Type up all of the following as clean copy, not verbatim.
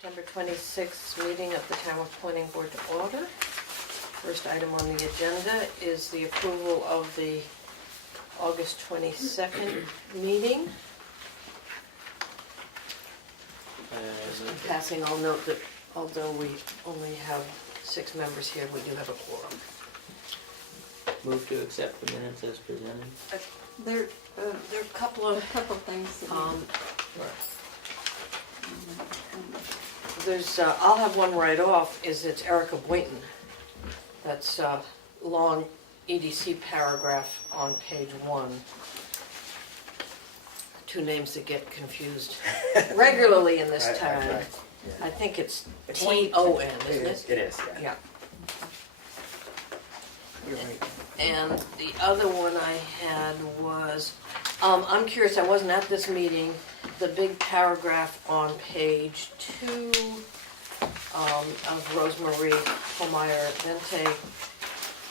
September 26th meeting of the Tamworth Planning Board to order. First item on the agenda is the approval of the August 22nd meeting. Just in passing, I'll note that although we only have 6 members here, we do have a quorum. Move to accept the minutes as presented. There are a couple of things. I'll have one right off, it's Erica Boyden. That's a long EDC paragraph on page 1. 2 names that get confused regularly in this town. Right. Yeah. I think it's T-O-N, isn't it? It is, yeah. Yeah. You're right. And the other one I had was, I'm curious, I wasn't at this meeting, the big paragraph on page 2 of Rosemary Holmeyer-Vente.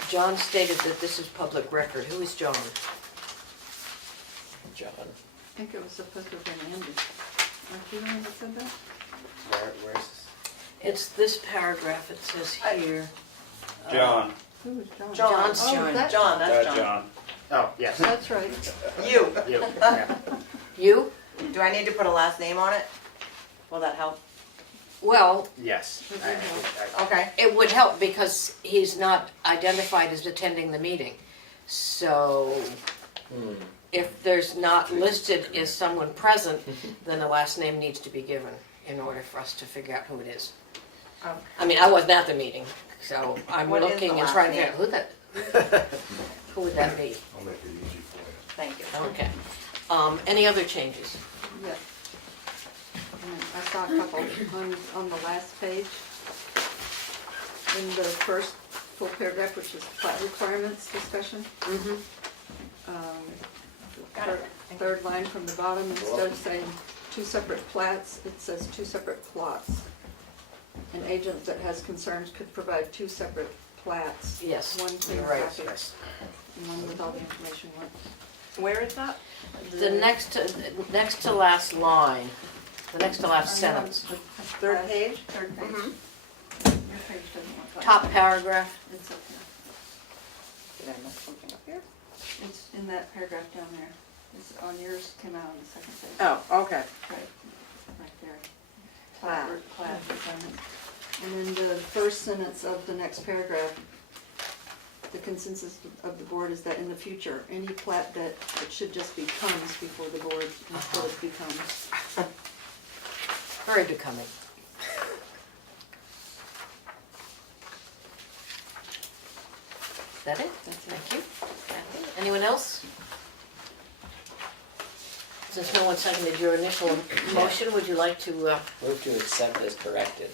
John stated that this is public record. Who is John? John. I think it was supposed to have been Andy. Aren't you the one that said that? Where's this? It's this paragraph, it says here. John. Who was John? John's Oh, John. that's John, that's John. John. Oh, yes. That's right. You. You. Yeah. You? Do I need to put a last name on it? Will that help? Well, Yes. Okay. it would help because he's not identified as attending the meeting. So if there's not listed as someone present, then the last name needs to be given in order for us to figure out who it is. Okay. I mean, I wasn't at the meeting, so I'm What is looking the and last trying to name? figure out who would that be? I'll make it easy for you. Thank you. Okay. Any other changes? Yeah. And I saw a couple on the last page. In the first full paragraph, which is plat requirements discussion. Mm-hmm. Got it. Third line from the bottom, instead of saying 2 separate plats, it says 2 separate plots. An agent that has concerns could provide 2 separate plats. Yes, One clear you're right. copy, and one with all the information. Where is that? The next to last line, the next to last sentence, Third page? Third page. Mhm. Your page doesn't look like top that. paragraph. It's up here. Did I miss something up here? It's in that paragraph down there. It's on yours, came out on the second page. Oh, okay. Right there. Plat. Plat requirements. And then the first sentence of the next paragraph, the consensus of the board is that in the future, any plat that it should just be comes before the board instead of becomes. Very becoming. Is that it? That's it. Thank you. Kathy? Anyone else? Since no one seconded your initial motion, would you like to, Move to accept as corrected.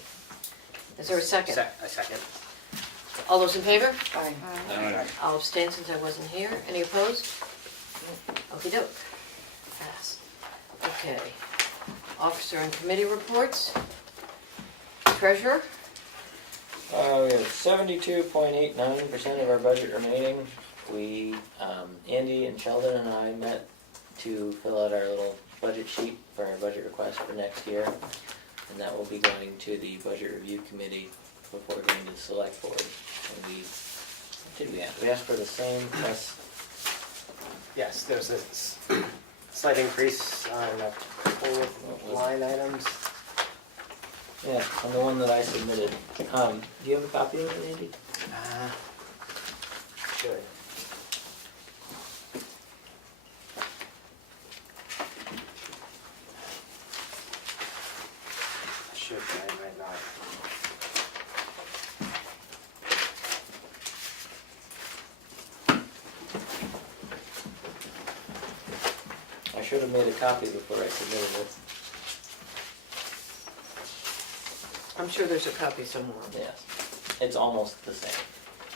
is there a second? A second. All those in favor? Aye. Aye. I'll abstain since I wasn't here. Any opposed? Okey-doke. Pass. Okay. Officer and committee reports. Treasurer? We have 72.89% of our budget remaining. Andy and Sheldon and I met to fill out our little budget sheet for our budget request for next year. And that will be going to the budget review committee before going to the select board. And what did we ask? We asked for the same plus, Yes, there's a slight increase on a couple of line items. yeah, on the one that I submitted. Do you have a copy of it, Andy? Should. Should, but I might not. I should have made a copy before I submitted it. I'm sure there's a copy somewhere. Yes, it's almost the same.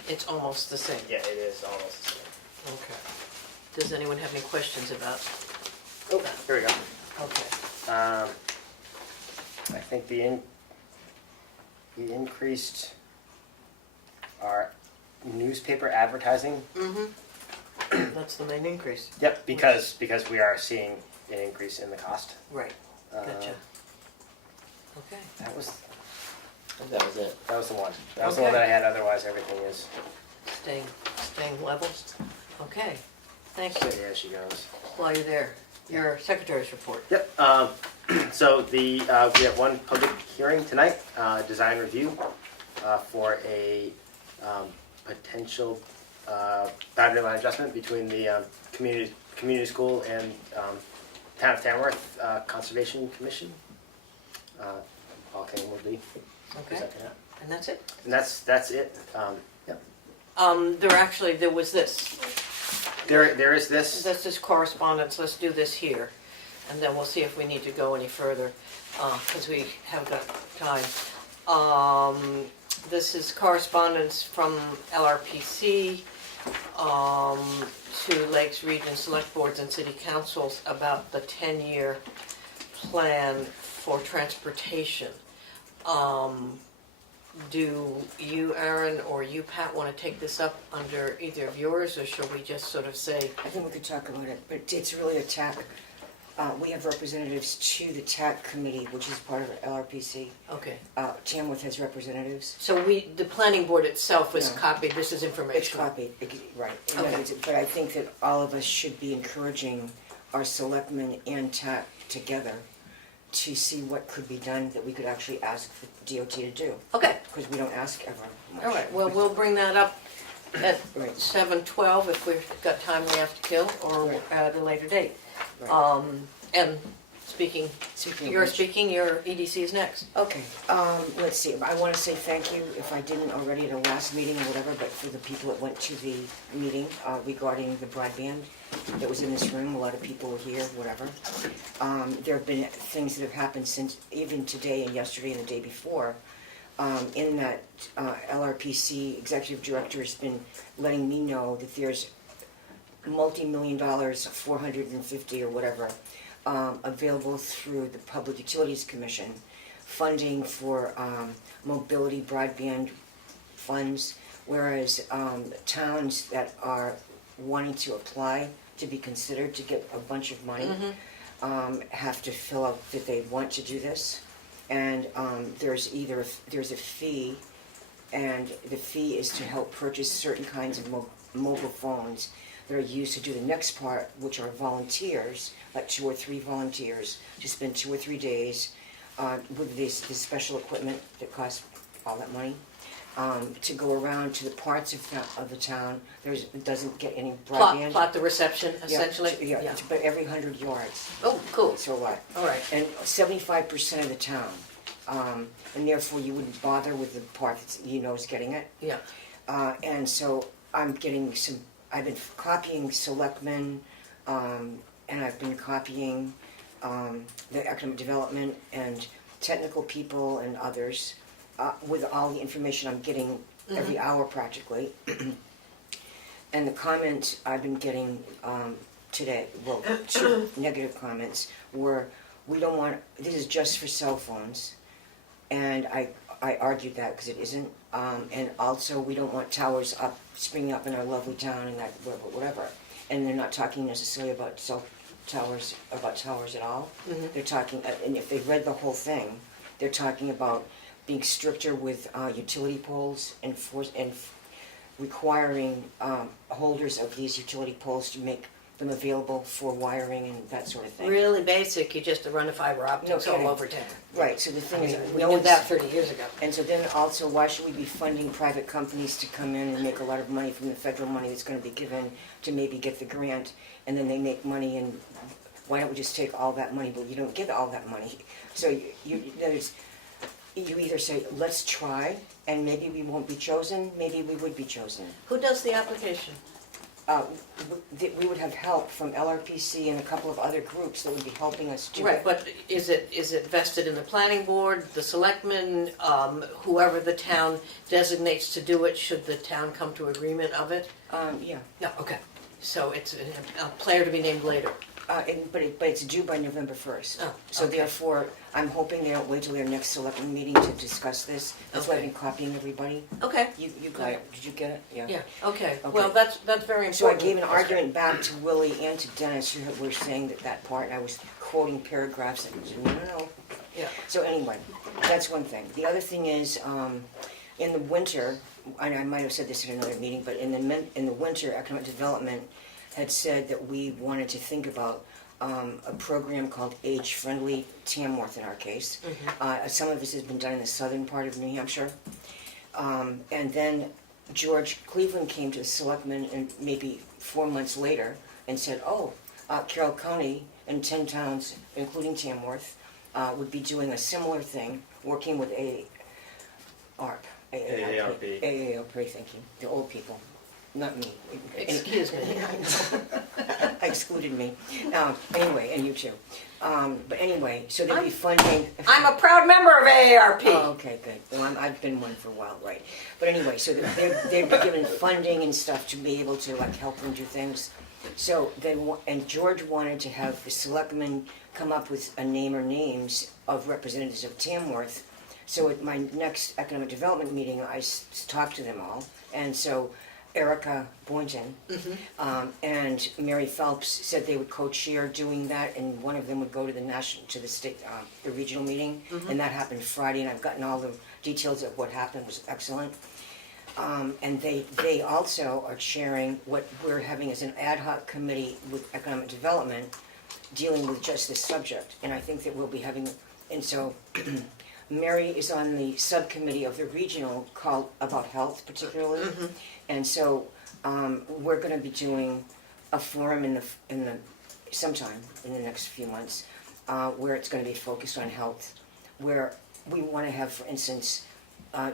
It's almost the same. Yeah, it is almost the same. Okay. Does anyone have any questions about? Oh, here we go. Okay. I think the increased our newspaper advertising. Mm-hmm. That's the main increase. Yep, because we are seeing an increase in the cost. Right. Gotcha. Okay, That was, I think that was it. that was the one. That was the one Okay. that I had, otherwise everything is staying level. Okay, thank you. steady as she goes. While you're there, your secretary's report. Yep, so we have one public hearing tonight, design review, for a potential boundary line adjustment between the community school and Town of Tamworth Conservation Commission. Paul King will be Okay, presenting that. and that's it? And that's it. Yep. There was this. There is this. This is correspondence, let's do this here, and then we'll see if we need to go any further, because we have got time. This is correspondence from LRPC to Lakes Region Select Boards and City Councils about the 10-year plan for transportation. Do you, Aaron, or you, Pat, want to take this up under either of yours, or shall we just sort of say, I think we could talk about it, but it's really a TAC. We have representatives to the TAC committee, which is part of LRPC. okay. Tamworth has representatives. So the planning board itself was No. copied, this is information. It's copied, right. And Okay. but I think that all of us should be encouraging our selectmen and TAC together to see what could be done that we could actually ask the DOT to do, Okay, because we don't ask ever much. all right, well, we'll bring that up at Right. 7:12 if we've got time we have to kill, or Right. at a later date. Right. And speaking, Speaking of you're which- speaking, your EDC is next. Okay, let's see, I want to say thank you, if I didn't already at the last meeting or whatever, but for the people that went to the meeting regarding the broadband that was in this room, a lot of people were here, whatever. There have been things that have happened since, even today and yesterday and the day before, in that LRPC executive director has been letting me know that there's multi-million dollars, 450 or whatever, available through the Public Utilities Commission, funding for mobility broadband funds, whereas towns that are wanting to apply to be considered to get a bunch of money have to fill out that they want to do this. And there's a fee, and the fee is to help purchase certain kinds of mobile phones that are used to do the next part, which are volunteers, like 2 or 3 volunteers, to spend 2 or 3 days with this special equipment that costs all that money, to go around to the parts of the town that doesn't get any broadband. Plot the reception, essentially? Yeah, but every 100 yards, Oh, cool, so what? all right. And 75% of the town, and therefore you wouldn't bother with the part that you know is getting it. Yeah, And so I've been copying selectmen, and I've been copying the economic development and technical people and others with all the information I'm getting every hour practically. And the comment I've been getting today, well, 2 negative comments were, we don't want, this is just for cell phones. And I argued that because it isn't. And also, we don't want towers springing up in our lovely town and that, whatever. And they're not talking necessarily about towers at all. They're talking, and if they've read the whole thing, they're talking about being stricter with utility poles and requiring holders of these utility poles to make them available for wiring and that sort of thing. really basic, you just run a fiber optics No all kidding. over town. Right, so the I thing mean, is, we no knew one's- that 30 years ago. And so then also, why should we be funding private companies to come in and make a lot of money from the federal money that's gonna be given to maybe get the grant, and then they make money, and why don't we just take all that money, but you don't get all that money. So you either say, let's try, and maybe we won't be chosen, maybe we would be chosen. Who does the application? We would have help from LRPC and a couple of other groups that would be helping us do it. Right, but is it vested in the planning board, the selectmen, whoever the town designates to do it, should the town come to agreement of it? Yeah. No, okay. So it's a player to be named later. But it's due by November 1st. Oh, So okay. therefore, I'm hoping they don't wait till their next selectment meeting to discuss this. That's why I've Okay. been copying everybody. Okay. You got it, did you get it? Yeah, okay. Okay. Well, that's very important. So I gave an argument back to Willie and to Dennis, who were saying that part, and I was quoting paragraphs, and I said, no, Yeah. So anyway, that's one thing. The other thing is, in the winter, and I might have said this in another meeting, but in the winter, economic development had said that we wanted to think about a program called Age Friendly Tamworth in our case. Some of this has been done in the southern part of New Hampshire. And then George Cleveland came to the Selectmen and maybe 4 months later and said, Carroll County and 10 towns, including Tamworth, would be doing a similar thing, working with AARP, thank you, the old people, not me. Excuse me. Excluded me. Anyway, and you too. But anyway, so they'd be funding. I'm a proud member of AARP. Oh, okay, good. Well, I've been one for a while, right? But anyway, so they'd be given funding and stuff to be able to like help them do things. So and George wanted to have the selectmen come up with a name or names of representatives of Tamworth. So at my next economic development meeting, I talked to them all, and so Erica Boyden and Mary Phelps said they would co-chair doing that, and one of them would go to the regional meeting, and that happened Friday, and I've gotten all the details of what happened. It was excellent. And they also are chairing what we're having as an ad hoc committee with economic development, dealing with just this subject, and I think that we'll be having, and so Mary is on the subcommittee of the regional called about health particularly, and so we're going to be doing a forum in the sometime in the next few months where it's going to be focused on health, where we want to have, for instance,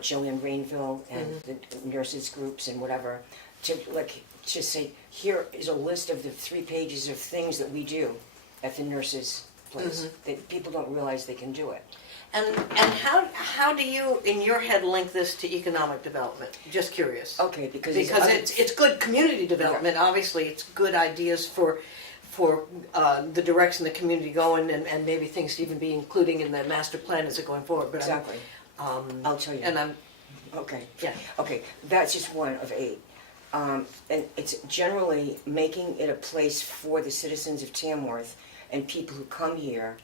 Joanne Rainville and the nurses groups and whatever to just say, here is a list of the 3 pages of things that we do at the nurses place that people don't realize they can do it. And how do you, in your head, link this to economic development? Just curious. Okay, because it's good community development. Obviously, it's good ideas for the direction the community going, and maybe things to even be including in the master plan as it going forward. But exactly. I'll tell you. And I'm okay. Yeah. Okay, that's just one of 8. And it's generally making it a place for the citizens of Tamworth and people who come here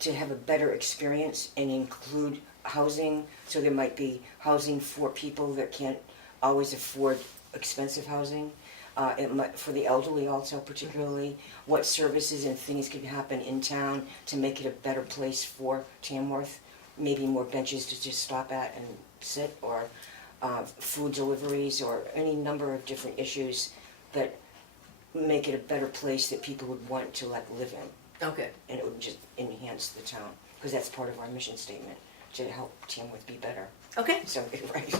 to have a better experience and include housing. So there might be housing for people that can't always afford expensive housing. It might, for the elderly also particularly, what services and things can happen in town to make it a better place for Tamworth. Maybe more benches to just stop at and sit, or food deliveries, or any number of different issues that make it a better place that people would want to live in. okay. And it would just enhance the town, because that's part of our mission statement, to help Tamworth be better. Okay. So, right,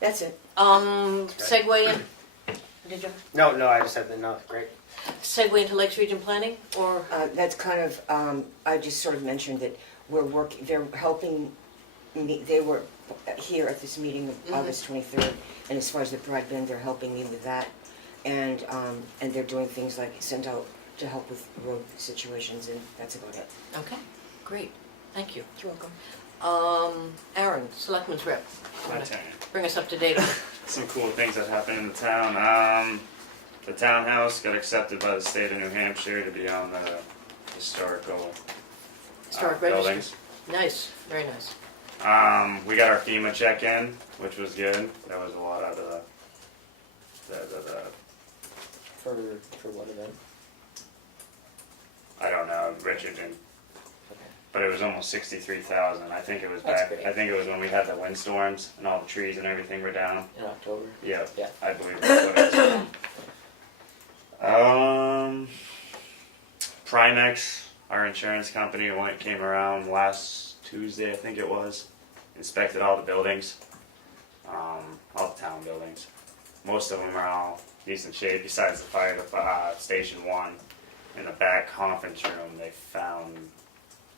that's it. Segue in. Did you No, I just said no, great. segue into Lakes Region Planning, or That's kind of, I just sort of mentioned that they're helping me, they were here at this meeting of August 23rd, and as far as the broadband, they're helping me with that, and they're doing things like sent out to help with road situations, and that's about it. okay, great, thank you. You're welcome. Aaron, Selectmen's rep. My turn. Bring us up to date on Some cool things that happened in the town. The townhouse got accepted by the state of New Hampshire to be on the historical historic register. buildings. Nice, very nice. We got our FEMA check-in, which was good. That was a lot out of the For what event? I don't know, Richard didn't, Okay. but it was almost 63,000. I think it was That's back. great. I think it was when we had the windstorms and all the trees and everything were down. In October? Yeah, Yeah. I believe that's what it was. Primex, our insurance company, came around last Tuesday, I think it was. Inspected all the buildings, all the town buildings. Most of them are all decent shape, besides the fire station 1. In the back conference room, they found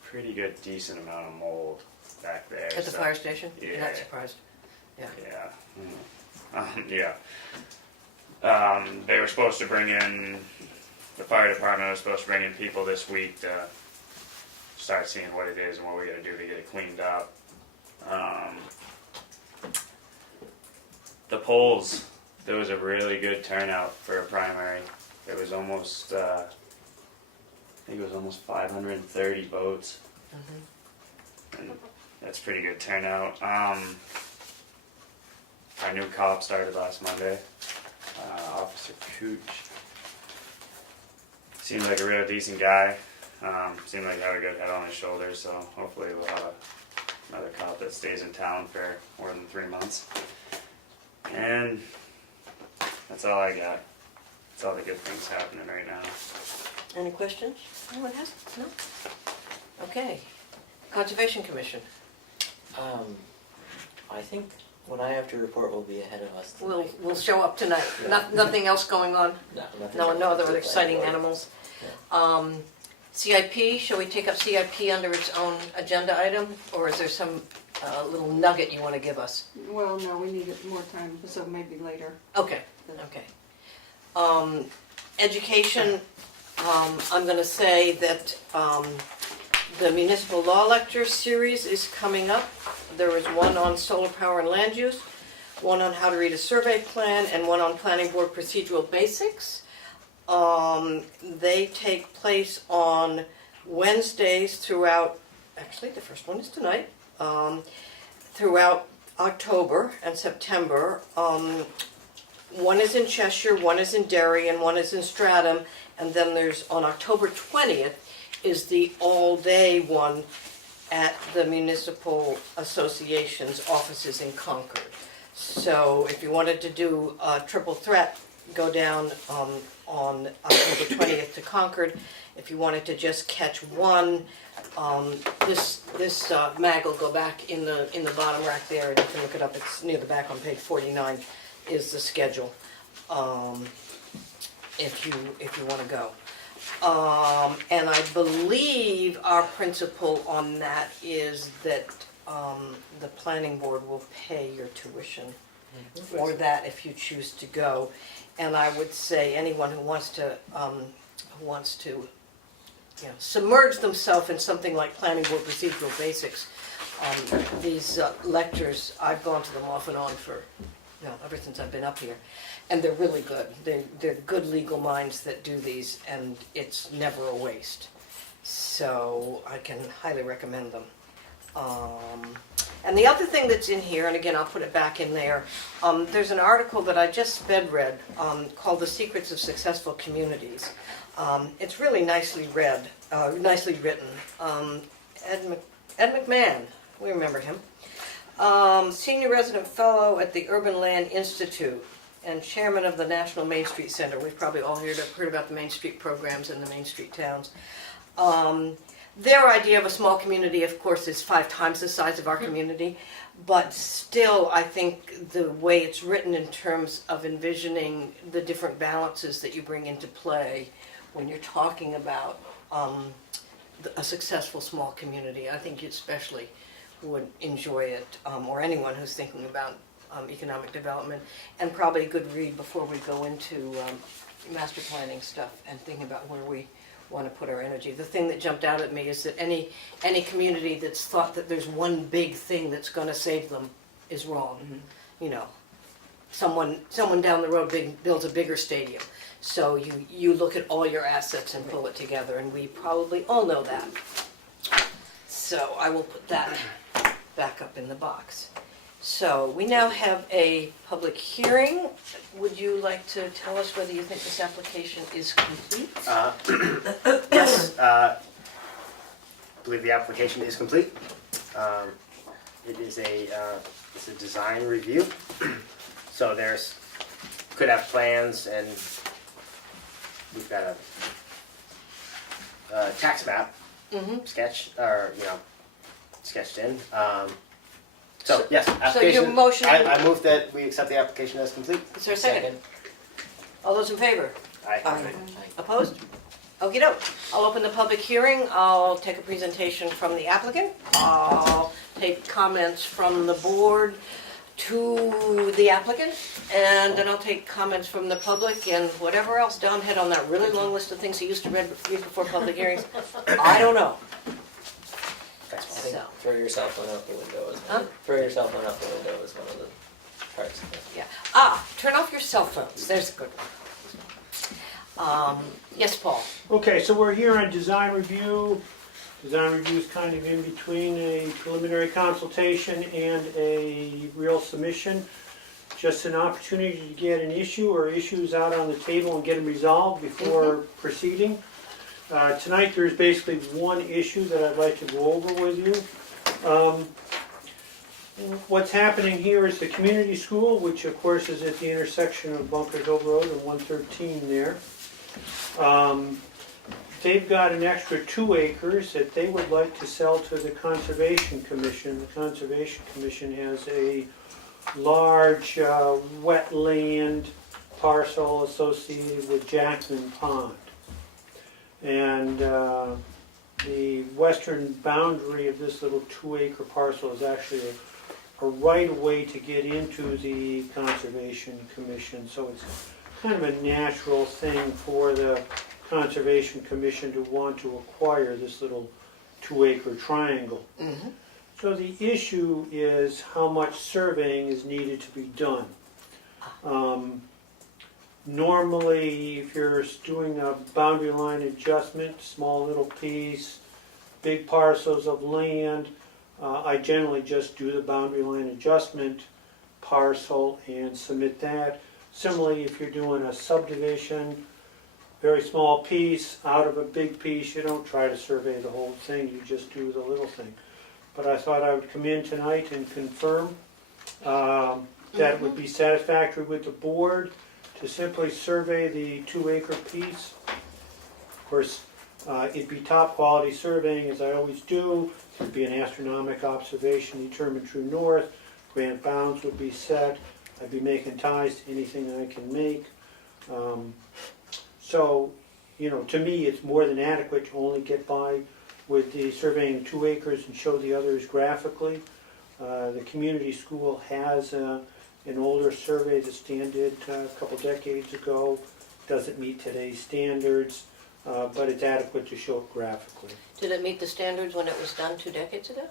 pretty good, decent amount of mold back there. At the fire station? You're not Yeah. surprised? Yeah. Yeah. They were supposed to bring in, the fire department was supposed to bring in people this week to start seeing what it is and what we gotta do to get it cleaned up. The polls, there was a really good turnout for a primary. There was almost, I think it was almost 530 votes. and that's pretty good turnout. Our new cop started last Monday, Officer Cooch. Seemed like a real decent guy. Seemed like he had a good head on his shoulders, so hopefully we'll have another cop that stays in town for more than 3 months. And that's all I got. That's all the good things happening right now. Any questions? Anyone has? No? Okay. Conservation Commission. I think what I have to report will be ahead of us tonight. We'll show up tonight. Yeah. Nothing else going on? No, nothing No other to exciting plan for. animals? CIP, shall we take up CIP under its own agenda item? Or is there some little nugget you want to give us? Well, no, we need more time, so maybe later. Okay, okay. Education, I'm gonna say that the municipal law lecture series is coming up. There is one on solar power and land use, one on how to read a survey plan, and one on planning board procedural basics. They take place on Wednesdays throughout, actually the first one is tonight, throughout October and September. One is in Cheshire, one is in Derry, and one is in Stratham, and then there's, on October 20th, is the all-day one at the Municipal Association's offices in Concord. So if you wanted to do a triple threat, go down on October 20th to Concord. If you wanted to just catch one, this mag will go back in the bottom rack there, and you can look it up. It's near the back on page 49. Is the schedule, if you want to go. And I believe our principle on that is that the planning board will pay your tuition for that if you choose to go. And I would say anyone who wants to submerge themselves in something like planning board procedural basics, these lectures, I've gone to them off and on for ever since I've been up here, and they're really good. They're good legal minds that do these, and it's never a waste. So I can highly recommend them. And the other thing that's in here, and again I'll put it back in there, there's an article that I just sped read called "The Secrets of Successful Communities." It's really nicely read, nicely written. Ed McMahon, we remember him. Senior resident fellow at the Urban Land Institute and chairman of the National Main Street Center. We've probably all heard about the Main Street programs in the Main Street towns. Their idea of a small community, of course, is 5 times the size of our community, but still I think the way it's written in terms of envisioning the different balances that you bring into play when you're talking about a successful small community, I think you especially would enjoy it, or anyone who's thinking about economic development, and probably a good read before we go into master planning stuff and thinking about where we want to put our energy. The thing that jumped out at me is that any community that's thought that there's one big thing that's going to save them is wrong. Mm-hmm. Someone down the road builds a bigger stadium, so you look at all your assets and pull it together, and we probably all know that. So I will put that back up in the box. So we now have a public hearing. Would you like to tell us whether you think this application is complete? Yes, I believe the application is complete. It is it's a design review. So could have plans, and we've got a tax map sketched in. So yes, application. So your motion. I move that we accept the application as complete. Is there a second? All those in favor? Aye. Opposed? Okey doke. I'll open the public hearing. I'll take a presentation from the applicant. I'll take comments from the board to the applicant, and then I'll take comments from the public and whatever else Don had on that really long list of things he used to read before public hearings. I don't know. I think So. throw your cell phone out the window is Huh? Throw your cell phone out the window is one of the parts. Yeah. Turn off your cell phones. There's a good one. Yes, Paul. Okay, so we're here on design review Design review is kind of in between a preliminary consultation and a real submission. Just an opportunity to get an issue or issues out on the table and get them resolved before proceeding. Tonight there's basically one issue that I'd like to go over with you. What's happening here is the community school, which of course is at the intersection of Bunkers Hill Road and 113 there. They've got an extra 2 acres that they would like to sell to the Conservation Commission. The Conservation Commission has a large wetland parcel associated with Jackman Pond. And the western boundary of this little 2-acre parcel is actually a right-of-way to get into the Conservation Commission. So it's kind of a natural thing for the Conservation Commission to want to acquire this little 2-acre triangle. Mm-hmm. So the issue is how much surveying is needed to be done. Normally, if you're doing a boundary line adjustment, small little piece, big parcels of land, I generally just do the boundary line adjustment parcel and submit that. Similarly, if you're doing a subdivision, very small piece out of a big piece, you don't try to survey the whole thing, you just do the little thing. But I thought I would come in tonight and confirm that it would be satisfactory with the board to simply survey the 2-acre piece. Of course, it'd be top quality surveying as I always do. There'd be an astronomic observation, determine true north, grant bounds would be set. I'd be making ties to anything I can make. So, you know, to me, it's more than adequate to only get by with the surveying 2 acres and show the others graphically. The community school has an older survey that Stan did a couple decades ago. Doesn't meet today's standards, but it's adequate to show it graphically. Did it meet the standards when it was done 2 decades ago?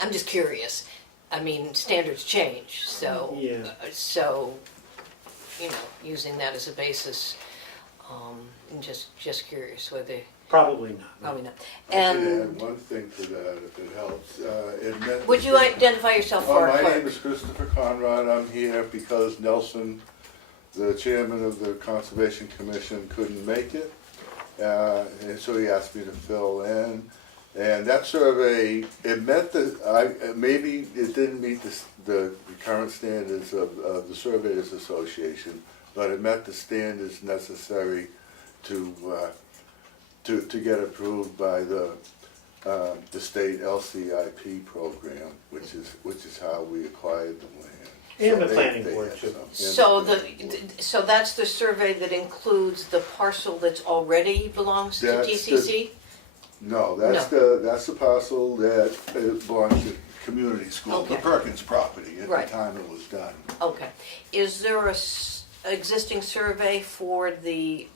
I'm just curious. I mean, standards change, so Yeah. So you know, using that as a basis. I'm just curious whether Probably not. probably not. I could And add one thing to that, if it helps. It meant would you identify yourself for our my clerk? name is Christopher Conrad. I'm here because Nelson, the chairman of the Conservation Commission, couldn't make it. And so he asked me to fill in. And that survey, it met maybe it didn't meet the current standards of the Surveyors Association, but it met the standards necessary to get approved by the state LCIP program, which is how we acquired the land. And the they- planning they board, had too. some. And So the planning board. so that's the survey that includes the parcel that's already belongs to That's TCC? No, that's the parcel that belongs to community school, the Okay. Perkins property at Right. the time it was done. Okay. Is there a existing survey for the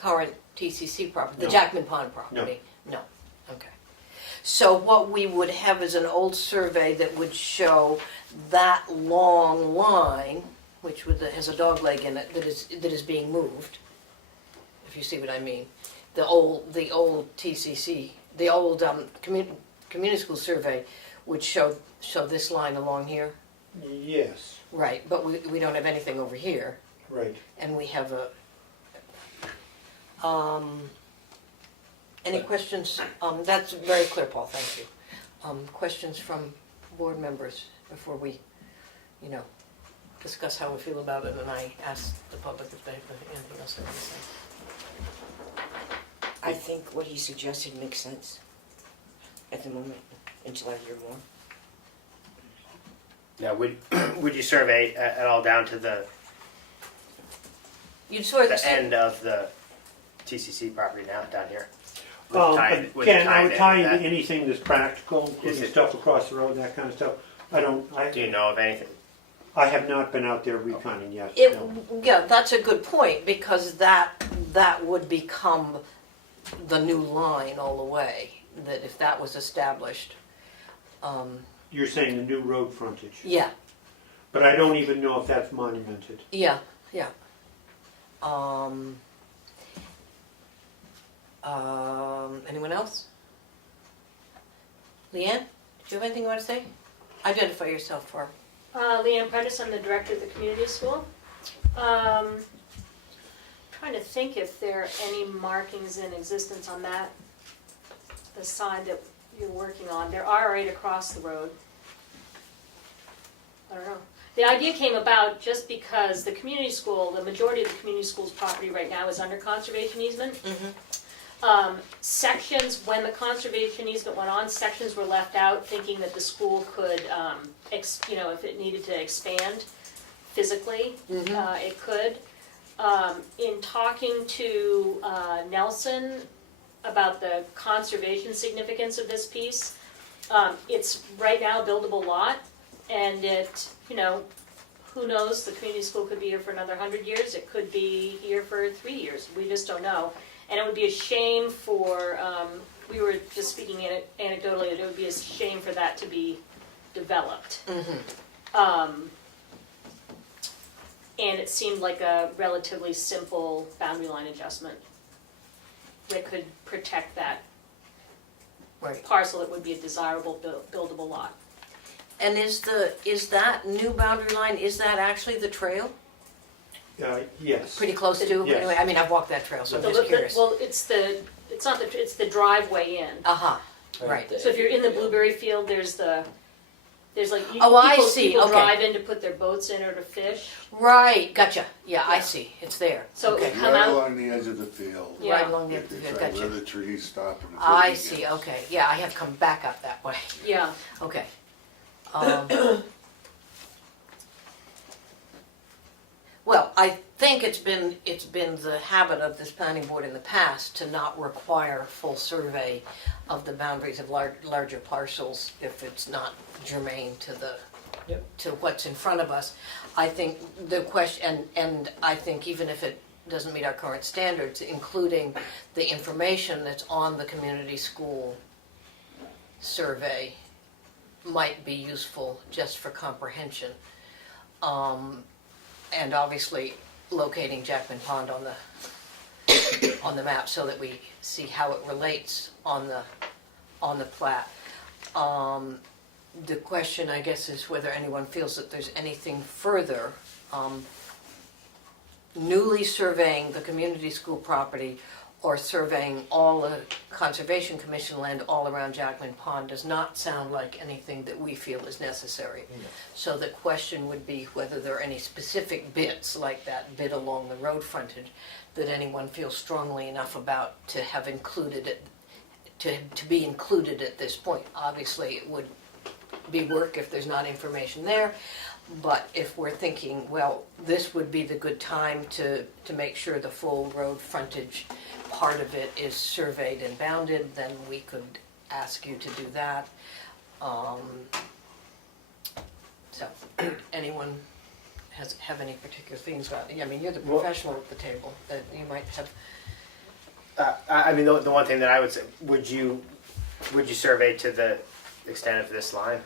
current TCC property, the No. Jackman Pond property? No. Okay. So what we would have is an old survey that would show that long line, which has a dog leg in it, that is being moved. If you see what I mean, the old TCC, the old community school survey would show this line along here. Yes, Right, but we don't have anything over here, right. and we have a, any questions? That's very clear, Paul, thank you. Questions from board members before we, you know, discuss how we feel about it, and I ask the public if they have anything else they want to say. I think what he suggested makes sense at the moment, until I hear more. Now, would you survey at all down to the You'd sort of the end of the TCC property now, down here? Would Again, you I would tie into that? anything that's practical, including it- stuff across the road, that kind of stuff. Do you know of anything? I have not been out there reconning yet. no. Yeah, that's a good point, because that would become the new line all the way, that if that was established. You're saying the new road frontage, Yeah, but I don't even know if that's monumented. yeah. Anyone else? Leanne, do you have anything you want to say? Identify yourself for. Leanne Prentice, I'm the director of the community school. Trying to think if there are any markings in existence on that, the sign that you're working on. There are right across the road. I don't know. The idea came about just because the community school, the majority of the community school's property right now is under conservation easement. Sections, when the conservation easement went on, sections were left out thinking that the school could, if it needed to expand physically, it could. In talking to Nelson about the conservation significance of this piece, it's right now a buildable lot, and it, who knows, the community school could be here for another 100 years, it could be here for 3 years, we just don't know. And it would be a shame for, we were just speaking anecdotally, it would be a shame for that to be developed. And it seemed like a relatively simple boundary line adjustment that could protect that parcel that would be a desirable buildable lot. And is that new boundary line, is that actually the trail? Yes. Pretty close to? Yes. Anyway, I mean, I've walked that trail, so I'm just curious. Well, it's not it's the driveway in. Right. So if you're in the blueberry field, there's like, I see, people okay. drive in to put their boats in or to fish. Right, gotcha. Yeah, I see. It's there. So Okay. it would come Right out, along the edge of the field. Yeah. Right along the It's edge, like where gotcha. the trees stop and the I field see, begins. okay. Yeah, I have come back up that way. yeah. Okay. Well, I think it's been the habit of this planning board in the past to not require full survey of the boundaries of larger parcels if it's not germane to to what's in front of us. I think the question, and I think even if it doesn't meet our current standards, including the information that's on the community school survey might be useful just for comprehension. And obviously locating Jackman Pond on the map so that we see how it relates on the plat. The question, I guess, is whether anyone feels that there's anything further. Newly surveying the community school property or surveying all the Conservation Commission land all around Jackman Pond does not sound like anything that we feel is necessary. So the question would be whether there are any specific bits, like that bit along the road frontage, that anyone feels strongly enough about to have included it, to be included at this point. Obviously, it would be work if there's not information there, but if we're thinking, well, this would be the good time to make sure the full road frontage part of it is surveyed and bounded, then we could ask you to do that. So, anyone have any particular things about it? I mean, you're the professional at the table, that you might have. I mean, the one thing that I would say, would you survey to the extent of this line?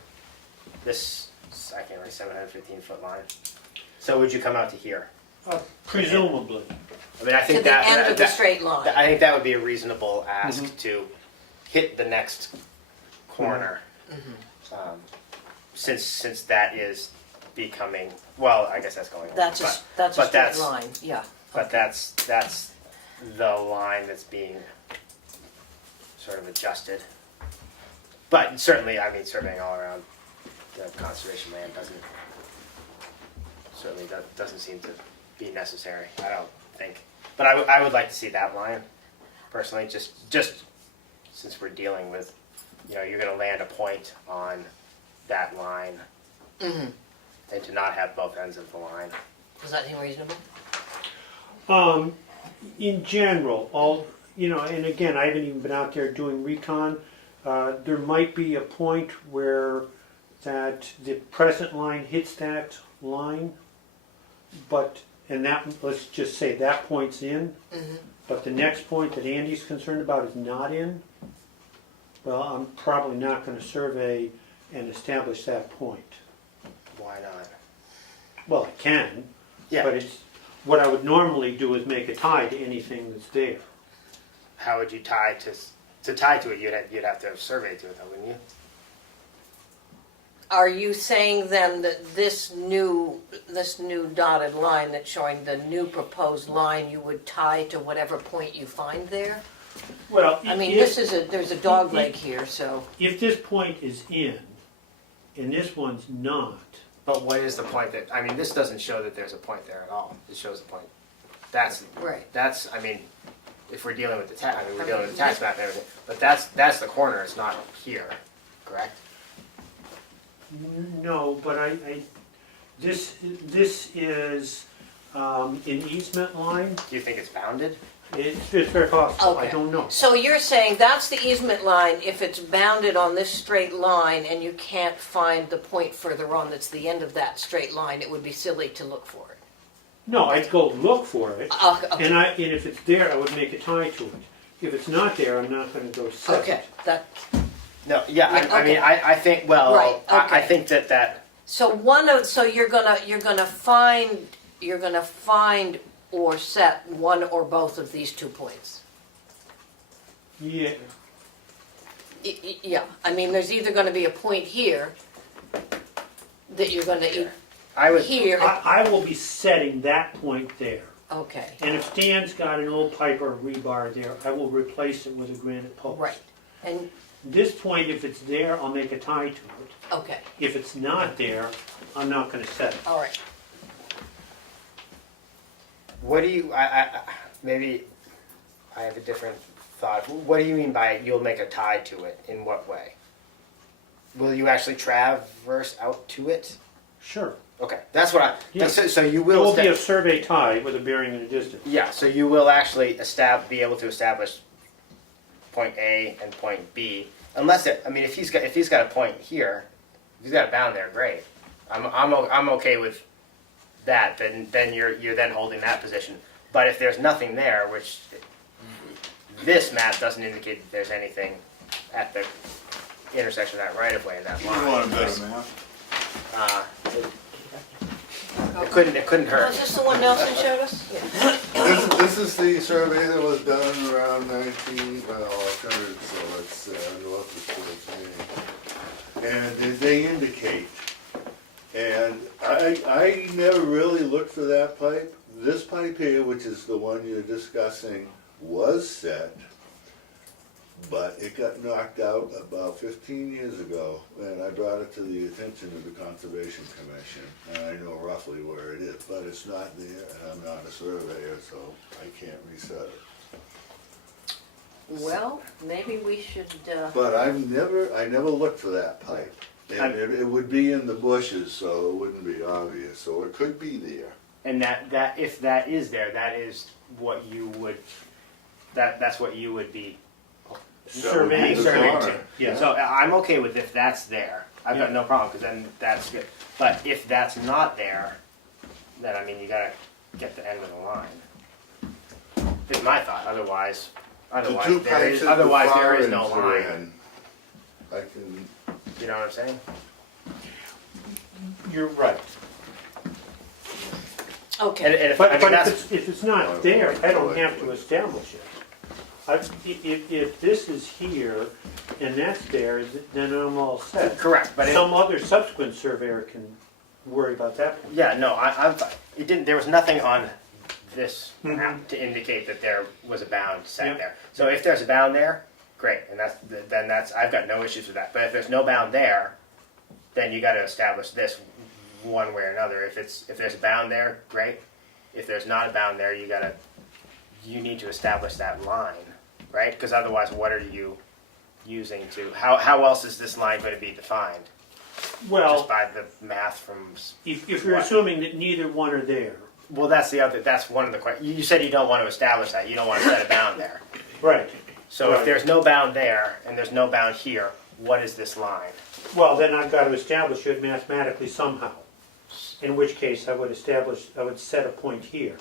This, I can't remember, 715-foot line. So would you come out to here? Presumably. I mean, I think To the end of the straight line. I think that would be a reasonable ask to hit the next corner, since that is becoming, well, I guess that's going on. That's a straight line, yeah. But that's the line that's being sort of adjusted. But certainly, I mean, surveying all around the conservation land doesn't seem to be necessary, I don't think. But I would like to see that line, personally, just since we're dealing with, you're gonna land a point on that line, and to not have both ends of the line. Does that seem reasonable? In general, and again, I haven't even been out there doing recon. There might be a point where that the present line hits that line, and that, let's just say that point's in, but the next point that Andy's concerned about is not in. Well, I'm probably not going to survey and establish that point. Why not? Well, I can, Yeah. but it's what I would normally do is make a tie to anything that's there. How would you tie to tie to it? You'd have to have survey to it, though, wouldn't you? Are you saying then that this new dotted line that's showing the new proposed line, you would tie to whatever point you find there? Well, I mean, if- there's a dog leg here, so. If this point is in, and this one's not, But what is the point that, I mean, this doesn't show that there's a point there at all. It shows a point. That's, Right. I mean, if we're dealing with the tax, I mean, we're dealing with the tax map and everything, but that's the corner, it's not here, correct? no, but this is an easement line. Do you think it's bounded? It's very possible, I Okay. don't know. So you're saying that's the easement line if it's bounded on this straight line and you can't find the point further on that's the end of that straight line, it would be silly to look for it. No, I'd go look for it, Okay, and if it's there, I would make a tie to it. If it's not there, I'm not gonna go set okay, it. that, No, yeah, I mean, Okay. I think, well, Right, I okay. think that, so you're gonna find or set one or both of these 2 points. Yeah, Yeah, I mean, there's either gonna be a point here that you're gonna I would, here, I will be setting that point there. okay, And if Stan's got an old pipe or rebar there, I will replace it with a granite post. right, and, This point, if it's there, I'll make a tie to it. okay, If it's not there, I'm not gonna set it. all right. what do you, maybe I have a different thought. What do you mean by you'll make a tie to it? In what way? Will you actually traverse out to it? Sure. Okay, that's what I, Yeah. so you It will. will be a survey tie with a bearing and a distance. Yeah, so you will actually be able to establish point A and point B, unless I mean, if he's got a point here, if he's got a bound there, great. I'm okay with that. Then you're then holding that position. But if there's nothing there, which this map doesn't indicate that there's anything at the intersection of that right of way in that You line. want a better map? It couldn't hurt. Was this the one Nelson showed us? Yeah. This is the survey that was done around 1900, so it's north of towards me. And they indicate, and I never really looked for that pipe. This pipe here, which is the one you're discussing, was set, but it got knocked out about 15 years ago, and I brought it to the attention of the Conservation Commission, and I know roughly where it is, but it's not there, and I'm not a surveyor, so I can't reset it. Well, maybe we should, But I never looked for that pipe. And it would be in the bushes, so it wouldn't be obvious, so it could be there. And that if that is there, that is what you would. That's what you would be Surveying. surveying to. corner. Yeah. So I'm okay with if that's there. I've got no problem because then that's good. But if that's not there, then I mean you gotta get the end of the line. Is my thought. Otherwise The two pipes that the there is no Farlands are line. in, I can, You know what I'm saying? You're right. okay, And if, But, I mean, but that's if it's not there, I don't have to establish it. If this is here and that's there, then I'm all set. correct. But it, Some other subsequent surveyor can worry about that point. yeah, no, I'm fine. It didn't. There was nothing on this Mhm. map to indicate that there was a bound set Yeah. there. So if there's a bound there, great, and that's I've got no issues with that. But if there's no bound there, then you got to establish this one way or another. If there's a bound there, great. If there's not a bound there, you need to establish that line, right? Because otherwise, what are you using to? How else is this line going to be defined? Well, Just by the math from. if you're what? assuming that neither one are there. Well, that's one of the questions. You said you don't want to establish that. You don't want to set a bound there. Right. So if Right. there's no bound there and there's no bound here, what is this line? Well, then I've got to establish it mathematically somehow. In which case, I would set a point here.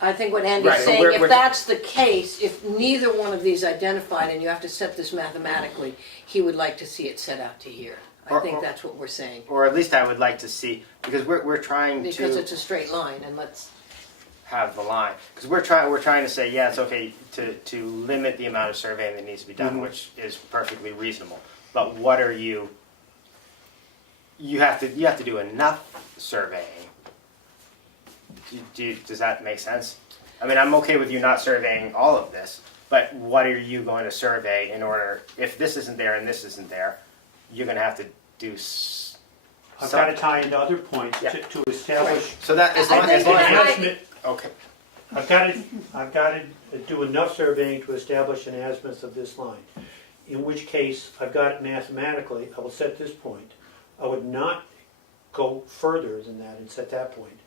I think what Andy's Right, but saying, we're- if we're- that's the case, if neither one of these identified and you have to set this mathematically, he would like to see it set out to here. I think that's what we're saying. Or at least I would like to see, because we're trying to. Because it's a straight line, and let's, have the line, because we're trying to say, yeah, it's okay to limit the amount of surveying that needs to be done, which is perfectly reasonable. But what are you have to do enough surveying. Does that make sense? I mean, I'm okay with you not surveying all of this, but what are you going to survey in order, if this isn't there and this isn't there, you're going to have to do I've got to tie into other points Yeah. to establish. So that as I long think as long that as Estimate. okay. I've got to do enough surveying to establish an azimuth of this line. In which case, I've got it mathematically, I will set this point. I would not go further than that and set that point.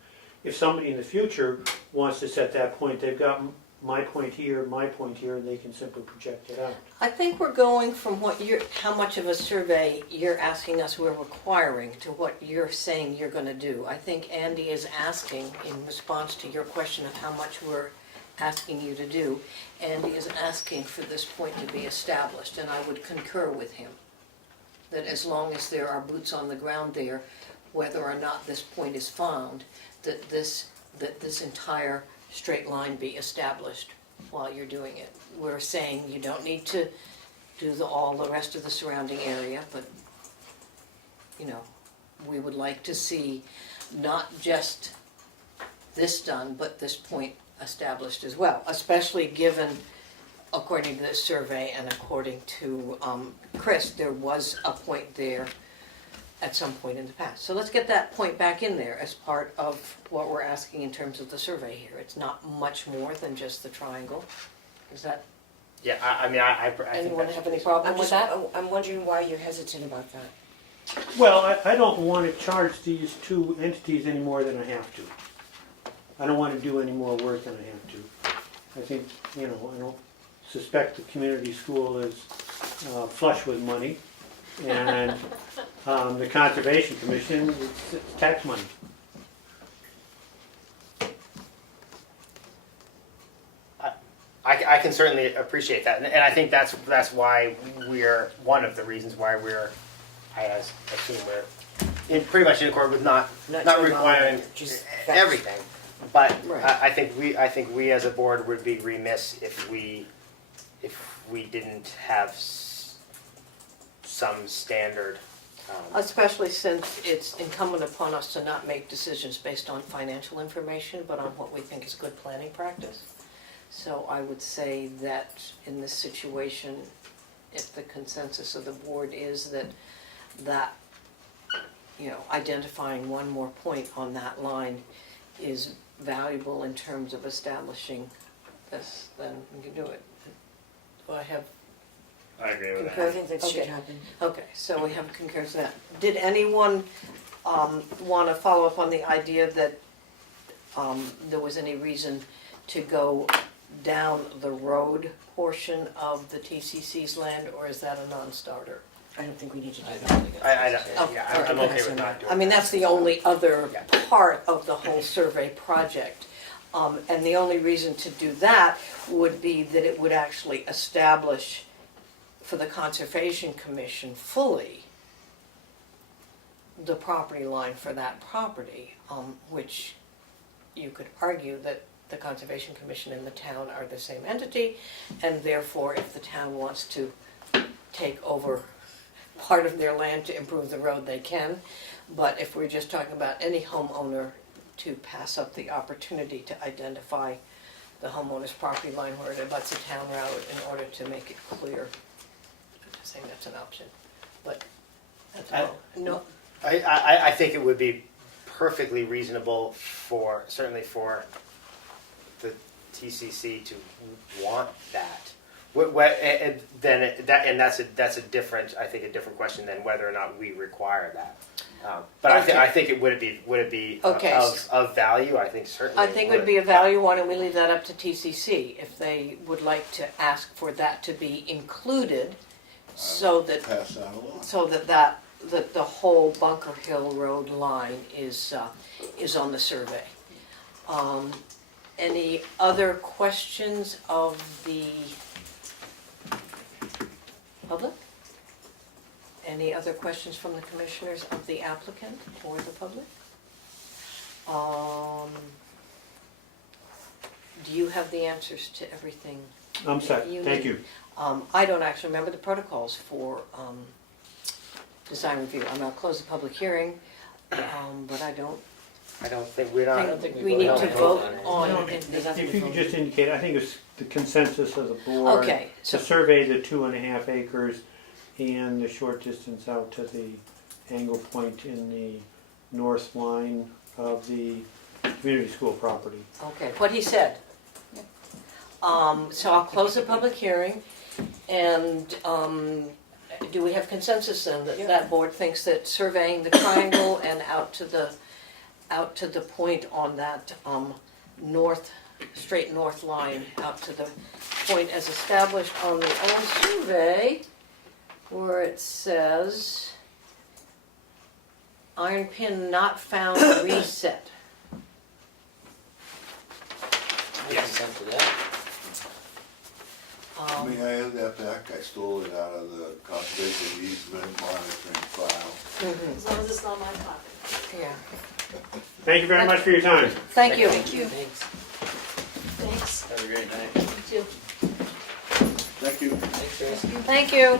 If somebody in the future wants to set that point, they've got my point here, and they can simply project it out. I think we're going from how much of a survey you're asking us we're requiring to what you're saying you're gonna do. I think Andy is asking, in response to your question of how much we're asking you to do, Andy is asking for this point to be established, and I would concur with him. That as long as there are boots on the ground there, whether or not this point is found, that this entire straight line be established while you're doing it. We're saying you don't need to do all the rest of the surrounding area, but, you know, we would like to see not just this done, but this point established as well, especially given, according to this survey and according to Chris, there was a point there at some point in the past. So let's get that point back in there as part of what we're asking in terms of the survey here. It's not much more than just the triangle. Is that, Yeah, I mean, I think anyone that's- have any problem with that? I'm wondering why you're hesitant about that. Well, I don't want to charge these two entities any more than I have to. I don't want to do any more work than I have to. I think, I don't suspect the community school is flush with money. And the Conservation Commission, it's tax money. I can certainly appreciate that, and I think that's why we're one of the reasons why I assume we're pretty much in accord with not Not requiring just everything. But Right. I think we as a board would be remiss if we didn't have some standard. Especially since it's incumbent upon us to not make decisions based on financial information, but on what we think is good planning practice. So I would say that in this situation, if the consensus of the board is that, identifying one more point on that line is valuable in terms of establishing this, then we can do it. Do I have I agree with I that. think that should Okay. happen. Okay, so we have concurrence in that. Did anyone want to follow up on the idea that there was any reason to go down the road portion of the TCC's land, or is that a non-starter? I don't think we need to do I that. don't think it's- I'm okay with not doing I mean, that's the only other Yeah. part of the whole survey project. And the only reason to do that would be that it would actually establish for the Conservation Commission fully the property line for that property, which you could argue that the Conservation Commission and the town are the same entity, and therefore if the town wants to take over part of their land to improve the road, they can. But if we're just talking about any homeowner, to pass up the opportunity to identify the homeowner's property line where it abuts a town road in order to make it clear. I'm just saying that's an option, but that's all. No, I think it would be perfectly reasonable certainly for the TCC to want that. That's a different question than whether or not we require that. But Okay. I think would it be Okay. of value? I think certainly. I think it would be a value. Why don't we leave that up to TCC if they would like to ask for that to be included, so that Pass that along. that the whole Bunker Hill Road line is on the survey. Any other questions of the public? Any other questions from the commissioners of the applicant or the public? Do you have the answers to everything? I'm set, You thank need- you. I don't actually remember the protocols for design review. I'm gonna close the public hearing, but I don't I don't think we're not. think we need to vote on it. If you could just indicate, I think it's the consensus of the board. Okay, To so, survey the 2.5 acres and the short distance out to the angle point in the north line of the community school property. okay, what he said. So I'll close the public hearing, and do we have consensus then that that board thinks that surveying the triangle and out to the point on that straight north line, out to the point as established on the old survey, where it says, iron pin not found, reset. Yes. To that. May I have that back? I stole it out of the conservation easement monitoring file. As long as it's not my copy. Yeah, Thank you very much for your time. thank you. Thanks. Thanks. Have a great night. You too. Thank you. Thanks, Chris. Thank you.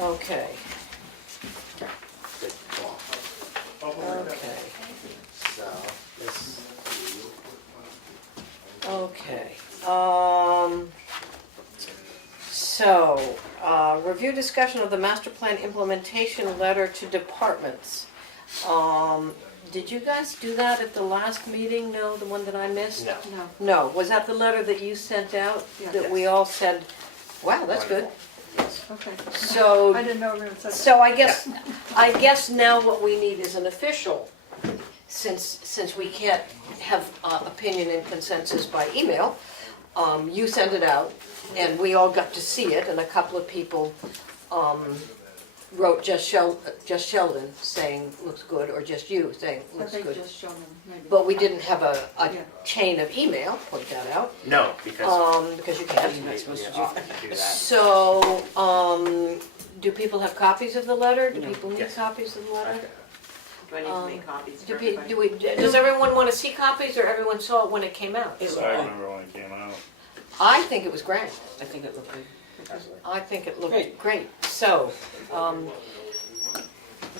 Okay, Good call. okay, So, this, okay. Review discussion of the master plan implementation letter to departments. Did you guys do that at the last meeting? No, the one that I missed? no. No, No, was that the letter that you sent out? Yeah. That we all said, wow, that's good. okay. So, I didn't know we were such. so I guess now what we need is an official, since we can't have opinion and consensus by email. You send it out, and we all got to see it, and a couple of people wrote just Sheldon saying looks good, or just you saying I looks think good. just Sheldon, maybe. But we didn't have a Yeah. chain of email, point that out, No, because because you we can't. not supposed to do often do that. So, do people have copies of the letter? Do people need Yes. copies of the letter? Do I need to make copies for Do everybody? does everyone want to see copies, or everyone saw it when it came out? So I remember when it came out. I think it was great. I think it looked good. I think it looked great. So,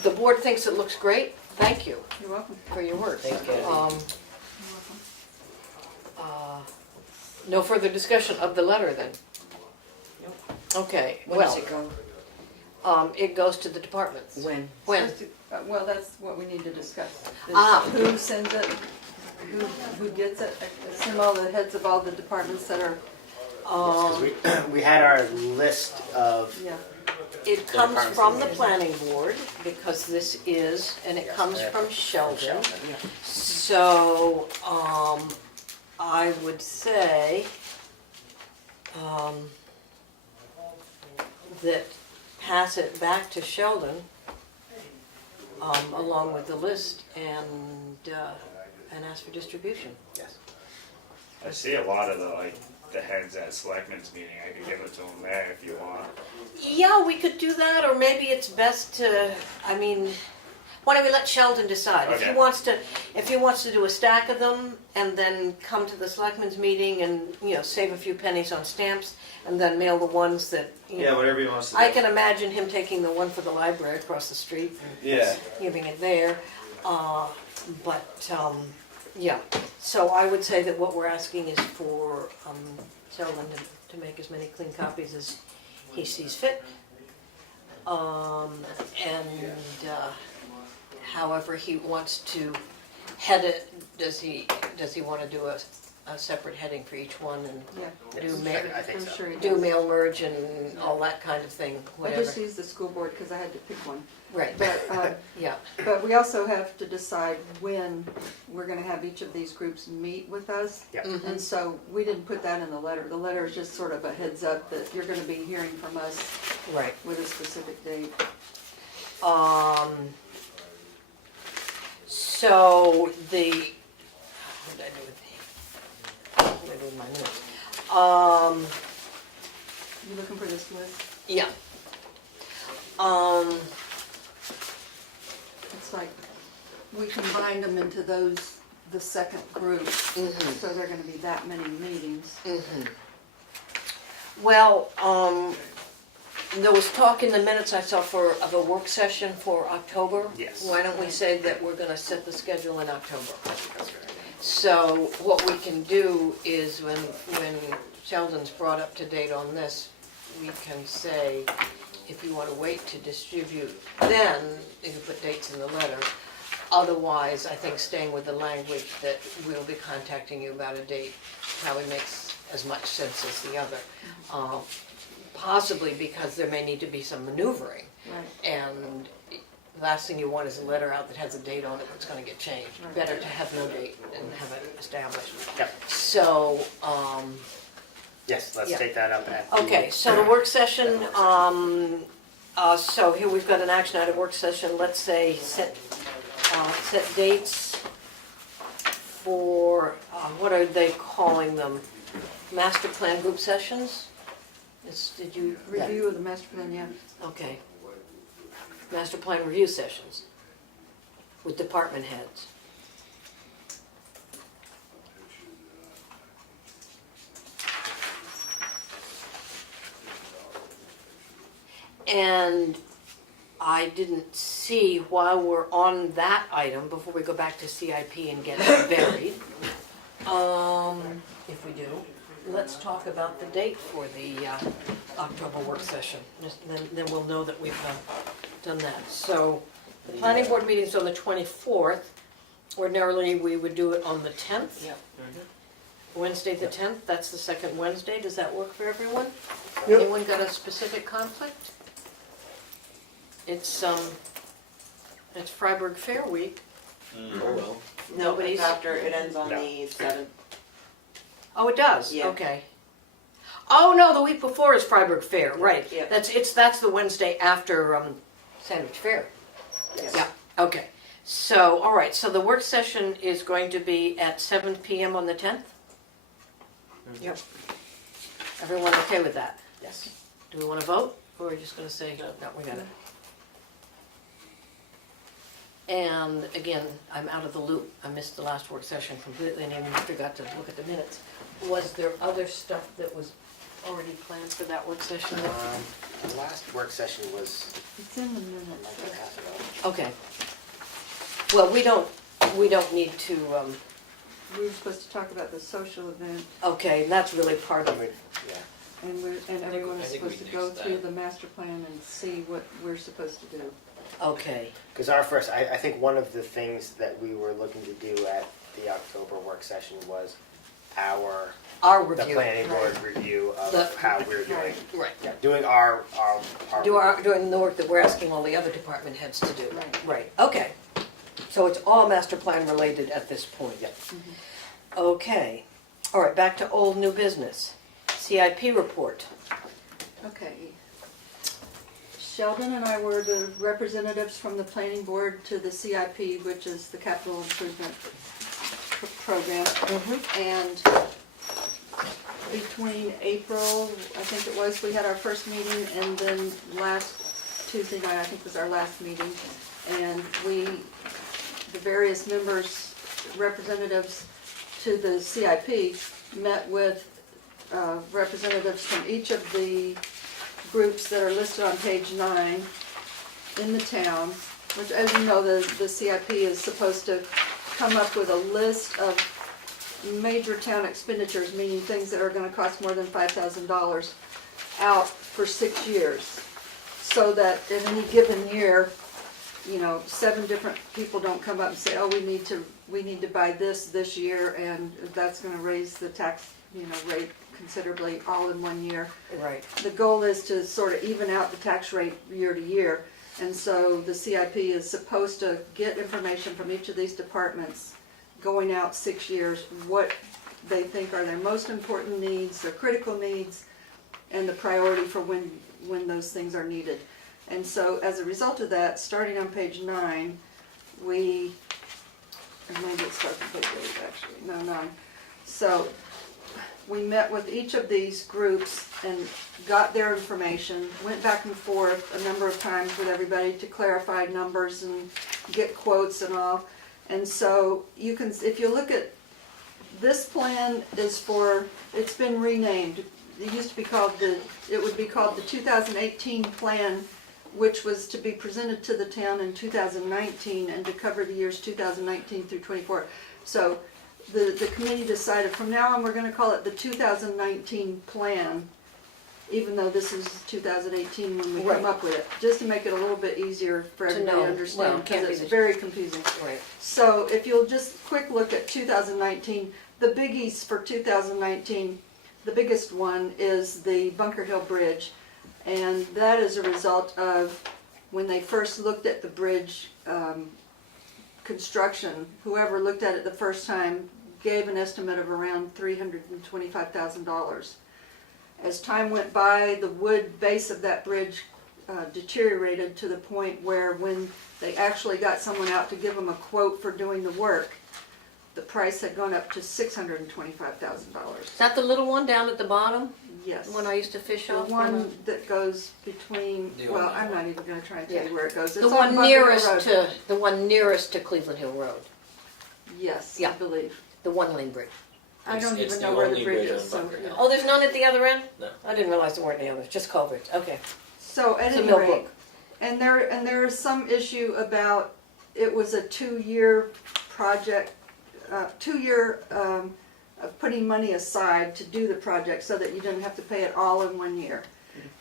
the board thinks it looks great. Thank you You're welcome. for your work. Thanks, Kathi. You're welcome. No further discussion of the letter then? Okay, When does well, it go? it goes to the departments. When? When? Well, that's what we need to discuss. is Ah. Who sends it, who gets it, I assume all the heads of all the departments that are, 'cause we had our list of, yeah. It comes from the planning board, because this is, and it comes from Sheldon. So, I would say, that pass it back to Sheldon, along with the list, and ask for distribution. yes. I see a lot of the heads at Selectmen's meeting. I could give it to them there if you want. Yeah, we could do that, or maybe it's best to, why don't we let Sheldon decide? If Okay. he wants to do a stack of them, and then come to the selectmen's meeting and, save a few pennies on stamps, and then mail the ones that, whatever he wants to do. I can imagine him taking the one for the library across the street and giving it there. Yeah, so I would say that what we're asking is for Sheldon to make as many clean copies as he sees fit. However he wants to head it, does he want to do a separate heading for each one, and Yeah, do I think I'm so. sure he do does. mail merge and all that kind of thing, I whatever. just used the school board because I had to pick one. Right, But, yeah, but we also have to decide when we're gonna have each of these groups meet with us. Yep. And so we didn't put that in the letter. The letter is just sort of a heads up that you're gonna be hearing from us right. with a specific date. So what did I do with my notes? You looking for this list? Yeah. It's like, we combined them into the second group, Mhm. so there are gonna be that many meetings. Well, there was talk in the minutes I saw of a work session for October. Yes. Why don't we say that we're gonna set the schedule in October? So what we can do is when Sheldon's brought up to date on this, we can say, if you wanna wait to distribute, then you can put dates in the letter. Otherwise, I think staying with the language that we'll be contacting you about a date probably makes as much sense as the other. Possibly because there may need to be some maneuvering. Right. And the last thing you want is a letter out that has a date on it that's gonna get changed. Right. Better to have no date and have it established. Yep. So, Yes, let's Yeah. take that up at. okay, so the work session, so here we've got an action item work session, let's say set dates for, what are they calling them? Master plan group sessions? Did you? Review of the master plan, yeah. Okay. Master plan review sessions with department heads. And I didn't see, while we're on that item, before we go back to CIP and get it buried, if we do, let's talk about the date for the October work session. Then we'll know that we've done that. So the planning board meeting's on the 24th. Ordinarily, we would do it on the 10th. Yep. Wednesday the 10th, that's the second Wednesday. Does that work for everyone? Yep. Anyone got a specific conflict? It's Freiburg Fair Week. Oh, well. No, Nobody's, it's after, it ends on No. the 7th. oh, it does? Yeah. Okay. Oh, no, the week before is Freiburg Fair, right. Yeah. That's the Wednesday after Sandwich Fair. Yes. Yeah, okay. So, all right, so the work session is going to be at 7 PM on the 10th? Yep. Everyone okay with that? Yes. Do we want to vote, or are we just going to say, no, we got it? And again, I'm out of the loop. I missed the last work session completely and even forgot to look at the minutes. Was there other stuff that was already planned for that work session? The last work session was It's in the a month minutes. and a half ago. Okay. Well, we don't need to, We were supposed to talk about the social event, okay, that's really part of it. Yeah. and everyone I is think we supposed to go nixed through that. the master plan and see what we're supposed to do. Okay, Because I think one of the things that we were looking to do at the October work session was our the review. planning board review of The- how we're doing. Right. Yeah, doing our Doing the work that we're asking all the other department heads to do. Right. Right, okay. So it's all master plan related at this point. Yep. Okay. All right, back to old new business. CIP report. Okay. Sheldon and I were the representatives from the planning board to the CIP, which is the capital improvement program. And between April, I think it was, we had our first meeting, and then last Tuesday night, I think was our last meeting. And the various members, representatives to the CIP, met with representatives from each of the groups that are listed on page 9 in the town, which, as you know, the CIP is supposed to come up with a list of major town expenditures, meaning things that are gonna cost more than $5,000 out for 6 years. So that in any given year, 7 different people don't come up and say, oh, we need to buy this year, and that's gonna raise the tax, rate considerably all in 1 year. Right. The goal is to sort of even out the tax rate year to year. And so the CIP is supposed to get information from each of these departments going out 6 years, what they think are their most important needs, their critical needs, and the priority for when those things are needed. And so as a result of that, starting on page 9, or maybe it starts on page 8 actually, no, 9. So we met with each of these groups and got their information, went back and forth a number of times with everybody to clarify numbers and get quotes and all. And so you can, if you look at, this plan is for, it's been renamed. It used to be called it would be called the 2018 plan, which was to be presented to the town in 2019 and to cover the years 2019 through 24. So the committee decided from now on we're going to call it the 2019 plan, even though this is 2018 when we come up with it, just to make it a little bit easier for everybody to understand, because it's very confusing. Right. So if you'll just quick look at 2019, the biggies for 2019, the biggest one is the Bunker Hill Bridge. And that is a result of when they first looked at the bridge construction, whoever looked at it the first time gave an estimate of around $325,000. As time went by, the wood base of that bridge deteriorated to the point where when they actually got someone out to give them a quote for doing the work, the price had gone up to $625,000. Is that the little one down at the bottom? Yes. The one I used to fish The off? one that goes between, well, I'm not even gonna try and tell you where it goes. The It's on one Bunker Hill nearest Road. to, the one nearest to Cleveland Hill Road, Yes, I Yeah. believe. the one-lane bridge. I don't It's even the know where the only bridge bridge is, on so. Bunker Hill. Oh, there's none at the other end? No. I didn't realize there weren't any others, just culverts, okay. So at It's a any Millbrook. rate, and there is some issue about, it was a 2-year project, 2-year of putting money aside to do the project so that you didn't have to pay it all in 1 year.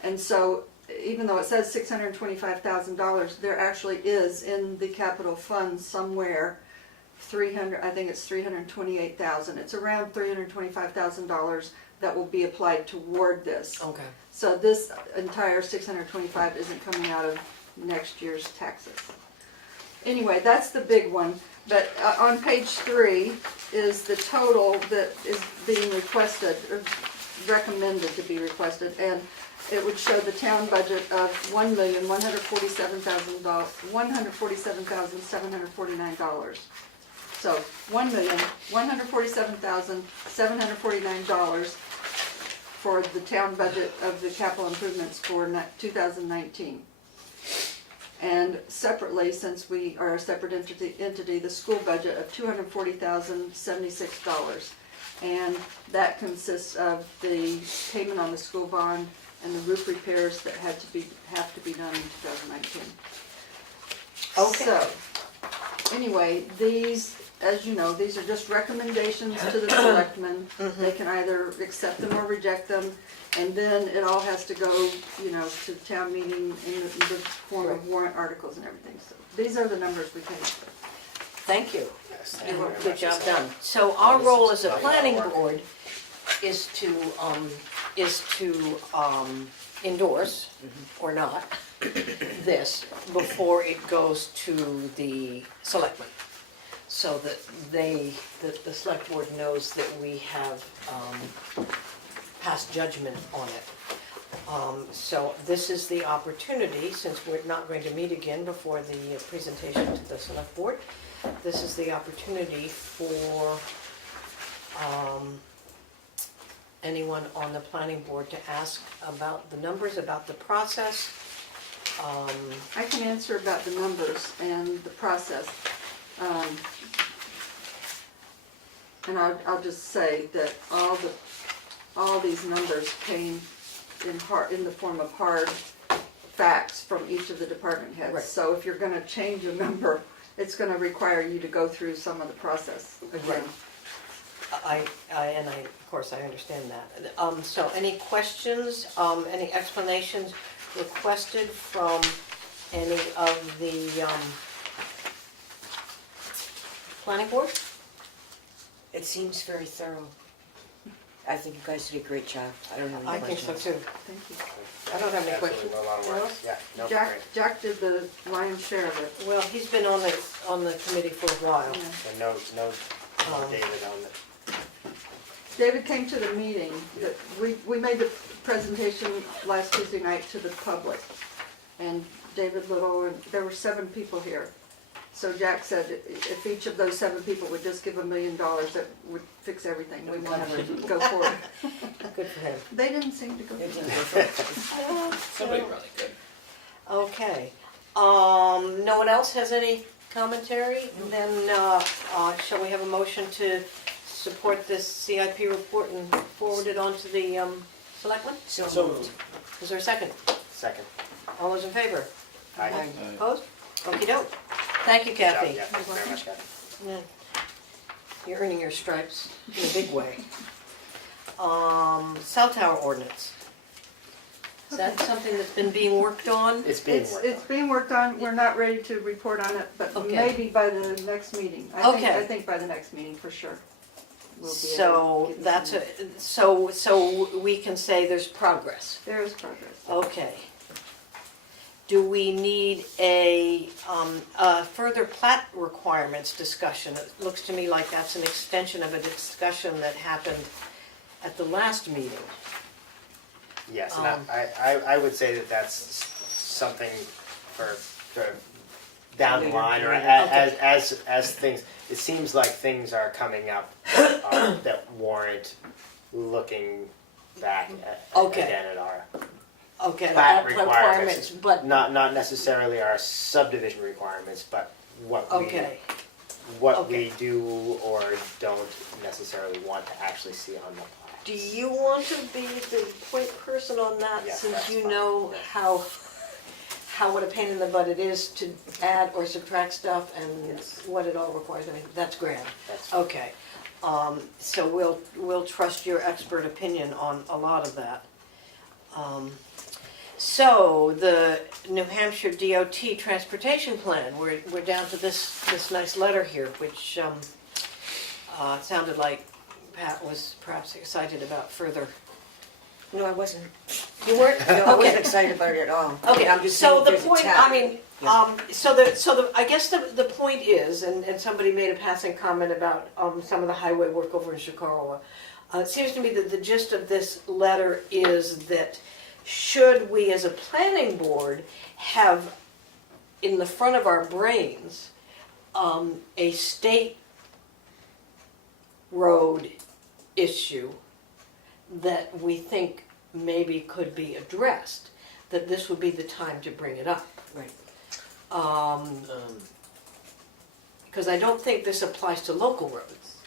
And so even though it says $625,000, there actually is in the capital fund somewhere I think it's $328,000. It's around $325,000 that will be applied toward this. Okay. So this entire 625 isn't coming out of next year's taxes. Anyway, that's the big one. But on page 3 is the total that is being requested, or recommended to be requested, and it would show the town budget of $1,147,749. So $1,147,749 for the town budget of the capital improvements for 2019. And separately, since we are a separate entity, the school budget of $240,076. And that consists of the payment on the school bond and the roof repairs that have to be done in 2019. Okay. So, anyway, these, as you know, these are just recommendations to the selectmen. They can either accept them or reject them, and then it all has to go, you know, to the town meeting in the form of warrant articles and everything. So these are the numbers we came up with. Thank you. Thank you very Good much. job done. So our role as a planning board is to endorse, or not, this before it goes to the selectmen. So that the select board knows that we have passed judgment on it. So this is the opportunity, since we're not going to meet again before the presentation to the select board, this is the opportunity for anyone on the planning board to ask about the numbers, about the process. I can answer about the numbers and the process. And I'll just say that all these numbers came in the form of hard facts from each of the department heads. Right. So if you're gonna change a number, it's gonna require you to go through some of the process again. And of course, I understand that. So any questions, any explanations requested from any of the planning board? It seems very thorough. I think you guys did a great job. I don't have any I think questions. so too. Thank you. I don't have any questions. Absolutely, no lot of work. Yeah, no, great. Jack did the lion's share of it. Well, he's been on the committee for a while. Yeah. And no David on it. David came to the meeting, that we made the presentation last Tuesday night to the public. And David Little, and there were 7 people here. So Jack said if each of those 7 people would just give $1 million, that would fix everything. We want to go forward. Good for him. They didn't seem to go. It didn't go for- Somebody probably could. Okay. No one else has any commentary? Then, shall we have a motion to support this CIP report and forward it on to the selectmen? So So moved. Is there a second? Second. All those in favor? Aye. Opposed? Okey-doke. Thank you, Good job, Kathy. yeah, thank you very much, Kathy. Yeah. You're earning your stripes in a big way. Cell tower ordinance. Is that something that's been being worked on? It's being worked It's on. being worked on. We're not ready to report on it, but Okay. maybe by the next meeting. Okay. I think by the next meeting for sure. We'll be able to So give you that's some- so we can say there's progress. There is progress. Okay. Do we need a further plat requirements discussion? It looks to me like that's an extension of a discussion that happened at the last meeting. Yes, and I would say that that's something for sort of down the Later, line, or later. as things, it seems like things are coming up that warrant looking back Okay. again at our, Okay, Plat requirements, but, not necessarily our subdivision requirements, but what we, okay, what okay. we do or don't necessarily want to actually see on the plats. Do you want to be the point person on that, Yes, since that's you fine. know how what a pain in the butt it is to add or subtract stuff and Yes. what it all requires? I mean, that's grand. That's Okay, so we'll trust your expert opinion on a lot of that. So the New Hampshire DOT transportation plan, we're down to this nice letter here, which it sounded like Pat was perhaps excited about further. No, I wasn't. You weren't? No, I wasn't Okay. excited about it at all. Okay, I'm just so saying the there's a point, tab. I mean, I guess the point is, and somebody made a passing comment about some of the highway work over in Chicago. It seems to me that the gist of this letter is that should we as a planning board have in the front of our brains a state road issue that we think maybe could be addressed, that this would be the time to bring it up. Right. Because I don't think this applies to local roads,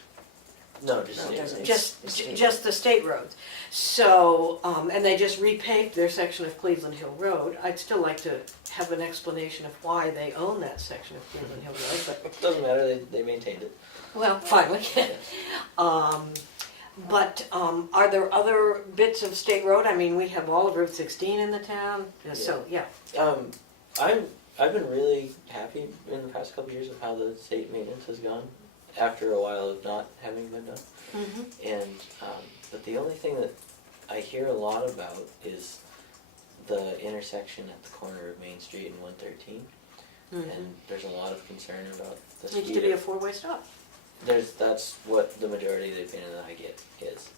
No, just No, it state doesn't. roads. It's just the state roads. So, and they just repaved their section of Cleveland Hill Road. I'd still like to have an explanation of why they own that section of Cleveland Hill Road, but Doesn't matter, they maintained it. well, finally. But are there other bits of state road? I mean, we have all of Route 16 in the town, so, yeah. I've been really happy in the past couple of years of how the state maintenance has gone after a while of not having been done. And but the only thing that I hear a lot about is the intersection at the corner of Main Street and 113. And there's a lot of concern about the speed. Needs to be a four-way stop. That's what the majority of the opinion that I get is.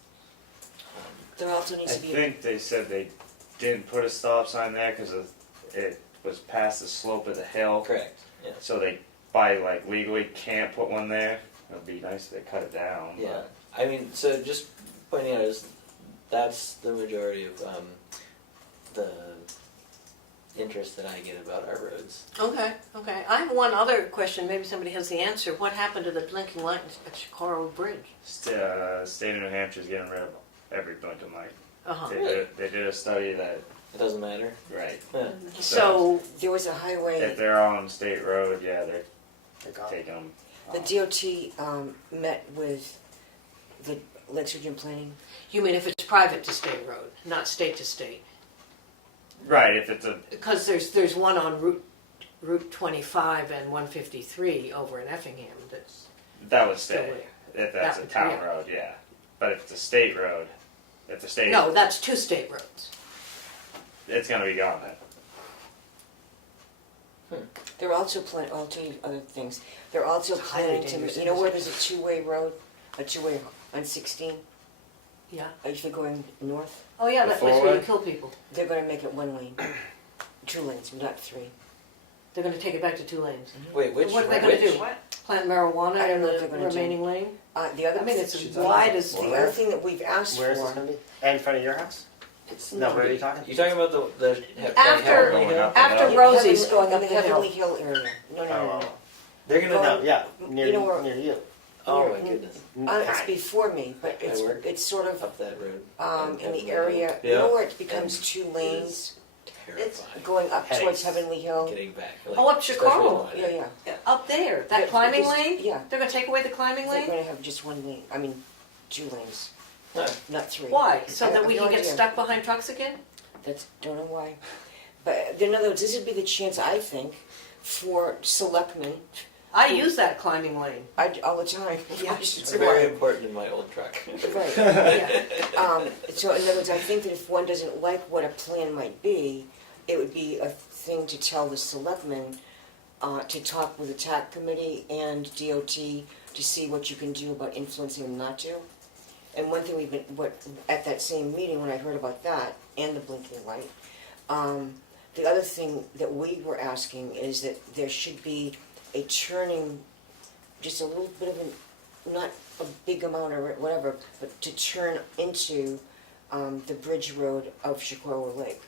There also I needs to be, think they said they didn't put a stop sign there because it was past the slope of the hill. Correct. Yeah. So they, by like legally, can't put one there. It'd be nice if they cut it down. Yeah. I mean, so just pointing out is that's the majority of the interest that I get about our roads. Okay. I have one other question, maybe somebody has the answer. What happened to the blinking light at Chicago Bridge? State of New Hampshire is getting rid of every blinking light. Uh-huh. They did a study that, It doesn't matter. right, Yeah. So, there was a if highway, they're on state road, yeah, they're They're taking them. the DOT met with the Lexington Planning. you mean if it's private to state road, not state to state? Right, if it's a, Because there's one on Route 25 and 153 over in Effingham that's that would still stay. there. If that's a That- town yeah. road, yeah. But if it's a state road, if the state, No, that's two state roads. it's gonna be gone then. They're also I'll tell you other things. They're also It's highly planning to, dangerous you know where there's a two-way road, a two-way on 16, Yeah. if you're going north? Oh yeah, The that place where you four-way? kill people. They're gonna make it one lane, 2 lanes, not 3. They're gonna take it back to 2 lanes. Wait, which? What are they gonna which? do? Plant marijuana I don't in know if the they're gonna do. remaining lane? The other, I mean, it's She's wide talking as. about the other thing that we've asked Where is this for, gonna be? In front of your house? It's No, where are you talking? You talking about the After- Heavenly Hill? After in Rosie's Heavenly- going up in the Heavenly hill. Hill area. No, no, no, no. They're gonna. No, yeah, near, You know where- near you. Oh my goodness. It's before me, but I work it's sort of up that road. in the area, you Yeah. know where it becomes 2 lanes, Terrifying. going up towards Headaches. Heavenly Hill? Getting back. Oh, up especially Chicago. in the Yeah, winter. yeah. Up there, that Yeah, climbing just- lane? Yeah, They're gonna take away the climbing they're lane? gonna have just 1 lane, I mean, 2 lanes, No. not 3. Why? So I that have we no can get idea. stuck behind trucks again? Don't know why. But in other words, this would be the chance, I think, for selectmen, I use that climbing lane. all the time. Yeah. It's very important in my old truck. Right. Yeah. So in other words, I think that if one doesn't like what a plan might be, it would be a thing to tell the selectmen to talk with the TAC committee and DOT to see what you can do about influencing them not to. And one thing at that same meeting when I heard about that and the blinking light, the other thing that we were asking is that there should be a turning, just a little bit of not a big amount or whatever, but to turn into the bridge road of Chicago Lake.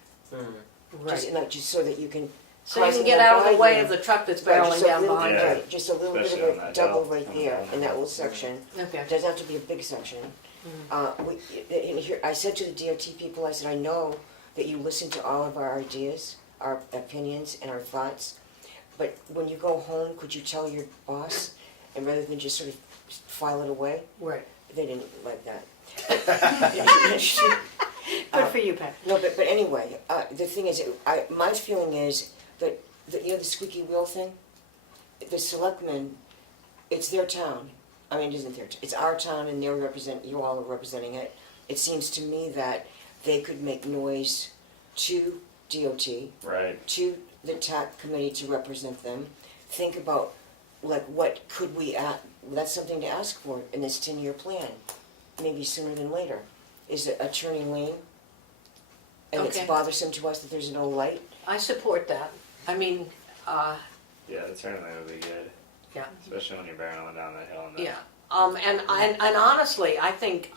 Just so that you can. So you cross can it get out of the behind way you. of the truck that's Right, barreling just a down little- behind Yeah. you. right, just a little bit Especially of on a that double hill, right coming there down. in that little section. Okay. It doesn't have to be a big section. And here, I said to the DOT people, I said, I know that you listen to all of our ideas, our opinions, and our thoughts, but when you go home, could you tell your boss, and rather than just sort of file it away? Right. They didn't like that. Good for you, Pat. No, but anyway, the thing is, my feeling is that, you know the squeaky wheel thing? The selectmen, it's their town. I mean, it isn't their, it's our town and you all are representing it. It seems to me that they could make noise to DOT, Right. to the TAC committee to represent them. Think about, like, what could we, that's something to ask for in this 10-year plan, maybe sooner than later. Is it a turning lane? And it's Okay. bothersome to us that there's no light? I support that. I mean, Yeah, the turn lane would be good, yeah, especially when you're barreling down that hill. And yeah. And honestly, I think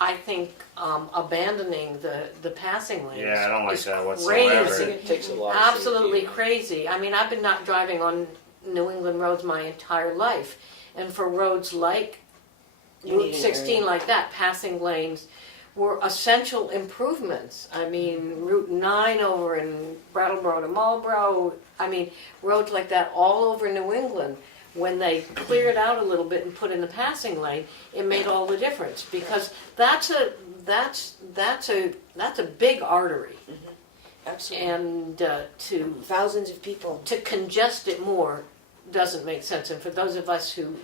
abandoning the passing lanes Yeah, I don't like is that I whatsoever. crazy. think it takes a lot. of Absolutely safety. crazy. I mean, I've been not driving on New England roads my entire life, and for roads like You need Route an 16 area. like that, passing lanes were essential improvements. I mean, Route 9 over in Brattleboro to Marlboro, I mean, roads like that all over New England. When they cleared out a little bit and put in the passing lane, it made all the difference, because that's a big artery, Absolutely. and to Thousands of people. congest it more doesn't make sense. And for those of us who,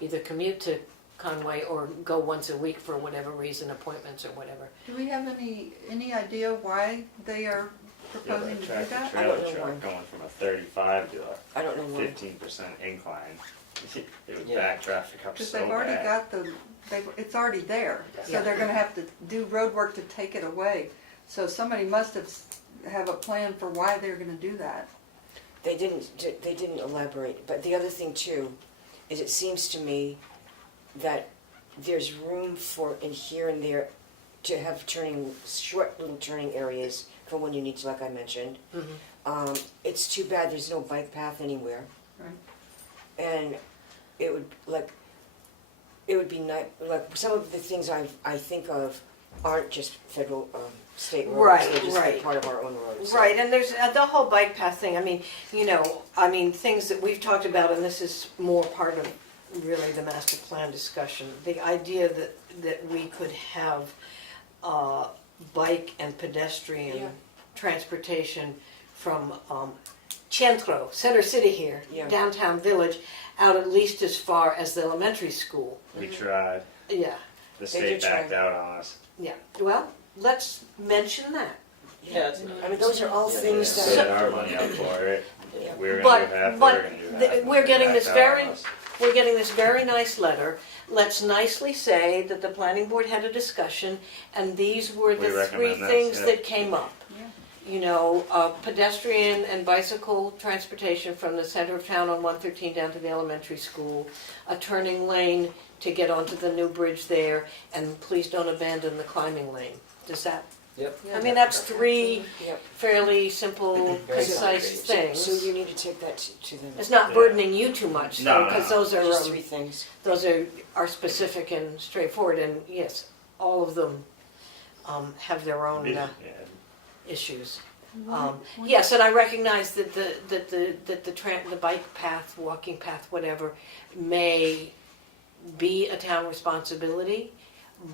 either commute to Conway or go once a week for whatever reason, appointments or whatever. Do we have any idea why they are Yeah, proposing to do tractor that? I don't trailer know truck why. going from a 35 to I don't know a why. 15% incline. It would Yeah. back traffic up Because so they've already bad. got it's already there, so Yeah. they're gonna have to do road work to take it away. So somebody must have a plan for why they're gonna do that. They didn't elaborate, but the other thing too, is it seems to me that there's room for, in here and there, to have short little turning areas for when you need to, like I mentioned. It's too bad there's no bike path anywhere. Right. And it would be nice, like, some of the things I think of aren't just federal, state roads. Right, They're just like right. part of our own roads. so- Right, and there's the whole bike path thing. I mean, things that we've talked about, and this is more part of really the master plan discussion. The idea that we could have bike and pedestrian Yeah. transportation from Centro, Center City here, Yeah. downtown village, out at least as far as the elementary school. We tried. Yeah, The They state did try. backed out on us. yeah. Well, let's mention that. Yeah, it's I mean, those are all Yeah, things They that. had our money up for it. Yeah. We were But- gonna do half, they but were gonna do the- half. we're They getting backed this out very- on us. We're getting this very nice letter. Let's nicely say that the planning board had a discussion, and these were We the recommend three this, things yeah. that came up. pedestrian and bicycle transportation from the center of town on 113 down to the elementary school, a turning lane to get onto the new bridge there, and please don't abandon the climbing lane. Does that, Yep. I mean, that's three Yep. fairly simple, Very concise concrete. things. So you need to take that to them. It's not burdening you too much, No, though, because no. those are, Just three things. are specific and straightforward, and yes, all of them have their own Yeah. issues. Yes, and I recognize that the bike path, walking path, whatever, may be a town responsibility,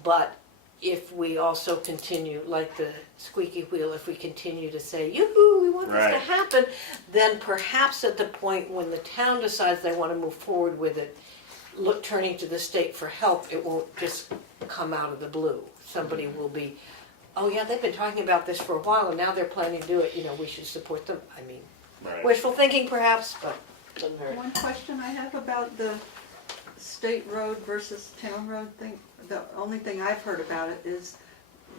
but if we also continue, like the squeaky wheel, if we continue to say, yoo-hoo, we want this to Right. happen, then perhaps at the point when the town decides they want to move forward with it, turning to the state for help, it won't just come out of the blue. Somebody will be, oh yeah, they've been talking about this for a while and now they're planning to do it, we should support them. I mean, Right. wishful thinking perhaps, but doesn't hurt. One question I have about the state road versus town road thing, the only thing I've heard about it is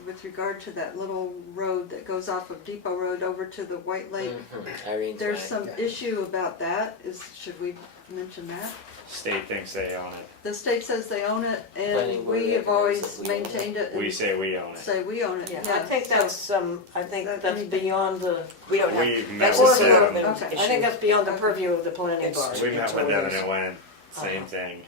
with regard to that little road that goes off of Depot Road over to the White Lake. Irene's There's fine. some issue about that. Should we mention that? State thinks they own it. The state says they own it, Planning and board we have recommends always that we own it. maintained it. We and say we own it. say we own it. Yeah, Yeah, I think so- that's beyond the, We don't have. We've met That's with a selectman them. Okay. issue. I think that's beyond the purview of the planning It's- board. We met with them and it went, Uh-huh. same thing.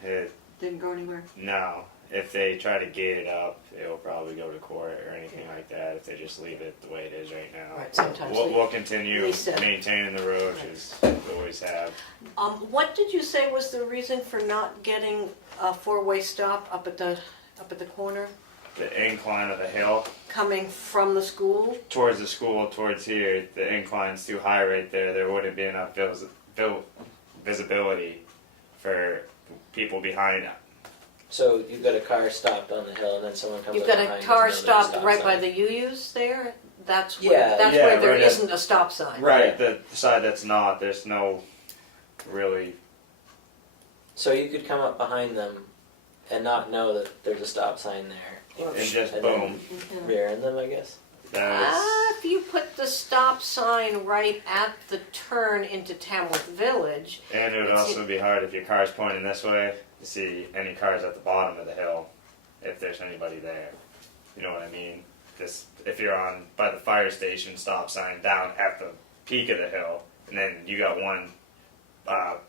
Didn't go anywhere. No, if they try to gate it up, it'll probably go to court or anything like that. If they just leave it the way it is right now, Right, sometimes we'll continue Lisa. maintaining the road as we always have. What did you say was the reason for not getting a four-way stop up at the corner, The incline of the hill coming from the school? towards the school, towards here, the incline's too high right there. There wouldn't be enough visibility for people behind it. So you've got a car stopped on the hill and then someone comes You've up got behind a you car and there's another stopped stop right by sign. the UUs there? That's Yeah, where, that's yeah, where there right at- isn't a stop sign. Right, the side that's not, there's no really. So you could come up behind them and not know that there's a stop sign there. And just And boom. then rear end them, I guess. That's, If you put the stop sign right at the turn into Tamworth Village, and it would also be hard if your car's pointing this way to see any cars at the bottom of the hill, if there's anybody there. You know what I mean? If you're on by the fire station stop sign down at the peak of the hill, and then you got one up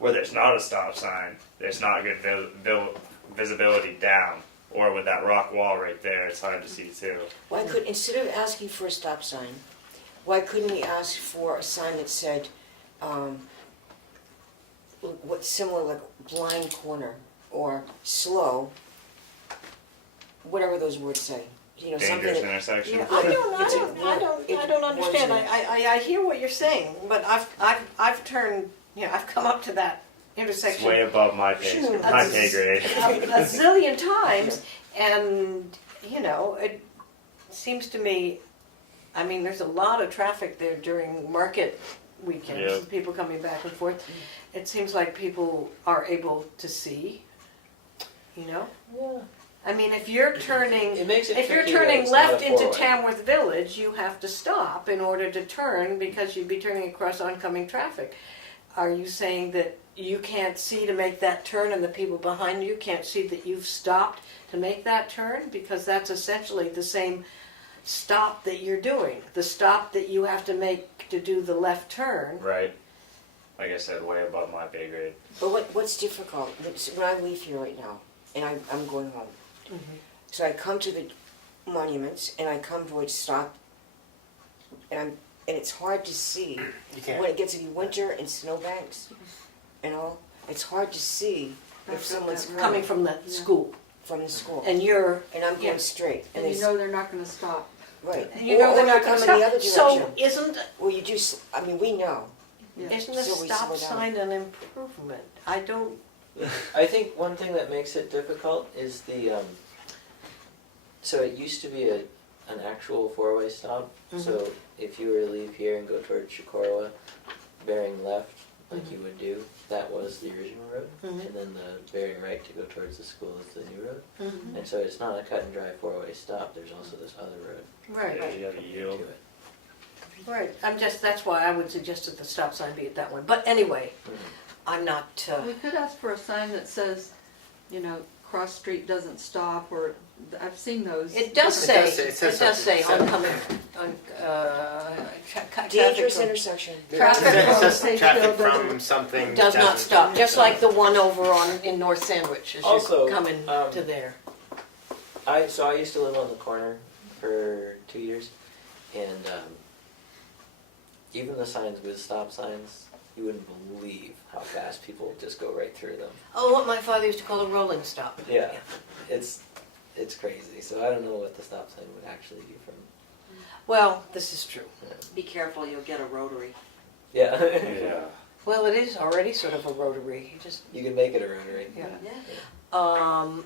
where there's not a stop sign, there's not good visibility down. Or with that rock wall right there, it's hard to see too. Why could, instead of asking for a stop sign, why couldn't we ask for a sign that said, what's similar, like blind corner, or slow, whatever those words say, something Dangerous that, intersection. I don't understand. It's- I hear what you're saying, but I've turned, I've come up to that It's intersection way above my pay grade. a zillion times, and it seems to me, I mean, there's a lot of traffic there during market weekends, Yeah. people coming back and forth. It seems like people are able to see, Yeah. I mean, if you're turning, It makes it if you're tricky that turning it's not a left into four-way. Tamworth Village, you have to stop in order to turn because you'd be turning across oncoming traffic. Are you saying that you can't see to make that turn and the people behind you can't see that you've stopped to make that turn? Because that's essentially the same stop that you're doing, the stop that you have to make to do the left turn. Right. Like I said, way above my pay grade. but what's difficult, when I leave here right now, and I'm going home, so I come to the monuments, and I come to a stop, and it's hard to see, when it gets to be winter and snowbanks, and all, it's hard to see if That's up someone's that road. Coming from the school, from the school, and you're, and I'm yeah. going straight, and And you there's, know they're not gonna stop. right, you know or they're not they're going to coming the other stop. direction. So isn't Well, you do, I mean, we know, Yeah. Isn't a So we stop slow down. sign an improvement? I don't, I think one thing that makes it difficult is so it used to be an actual four-way stop. So if you were to leave here and go towards Chicorowa, bearing left, like you would do. That was the original road, Mhm. and then the bearing right to go towards the school is the new road. Mhm. And so it's not a cut and dry four-way stop, there's also this other road Right, Yeah, you have a yield. to it. right. That's why I would suggest that the stop sign be at that one. But anyway, I'm not, We could ask for a sign that says, you know, cross street doesn't stop, or, I've seen those. it does It say, does say- it it says does say something. oncoming, Dangerous traffic intersection. Traffic It from says Sage traffic Hill from something. does not doesn't- stop, just like the one over in North Sandwich as Also, you come in to there. I used to live on the corner for 2 years, and even the signs with stop signs, you wouldn't believe how fast people just go right through them. Oh, what my father used to call a rolling stop. Yeah, it's crazy. So I don't know what the stop sign would actually do from. Well, this is true. Be careful, you'll get a rotary. Yeah, Yeah. Well, it is already sort of a rotary, you just, you can make it a rotary. yeah. Yeah.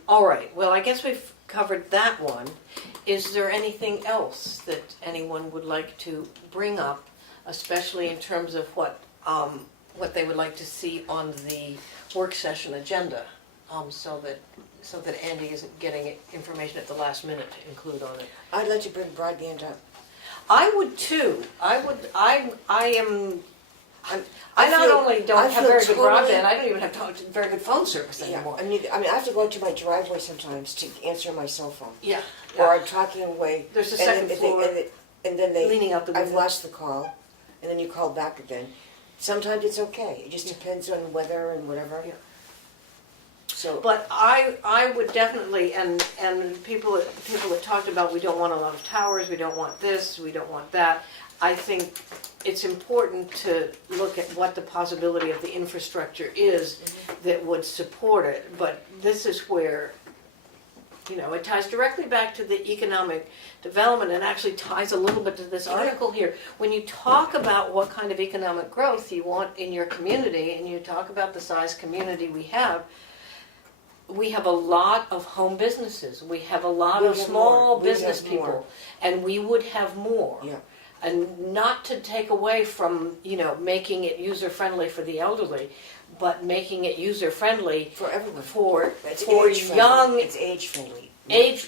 All right, well, I guess we've covered that one. Is there anything else that anyone would like to bring up, especially in terms of what they would like to see on the work session agenda, so that Andy isn't getting information at the last minute to include on it? I'd like to bring broadband up. I would too. I not feel- only I don't have feel very good totally- broadband, I don't even have very good phone service Yeah, anymore. I mean, I have to go out to my driveway sometimes to answer my cell phone. Yeah. Or I'm talking away. There's a and then second if they- floor and then they, leaning out the I've window. lost the call, and then you call back again. Sometimes it's okay, it just depends on weather and whatever. Yeah. So, But I would definitely, and people that talked about, we don't want a lot of towers, we don't want this, we don't want that. I think it's important to look at what the possibility of the infrastructure is that would support it. But this is where, it ties directly back to the economic development, and actually ties a little bit to this article here. When you talk about what kind of economic growth you want in your community, and you talk about the size community we have a lot of home businesses. We have a lot We of have small more. We business have more. people, and we would have more. yeah, And not to take away from, making it user-friendly for the elderly, but making it user-friendly for everyone. for It's for age friendly. young It's age friendly. It's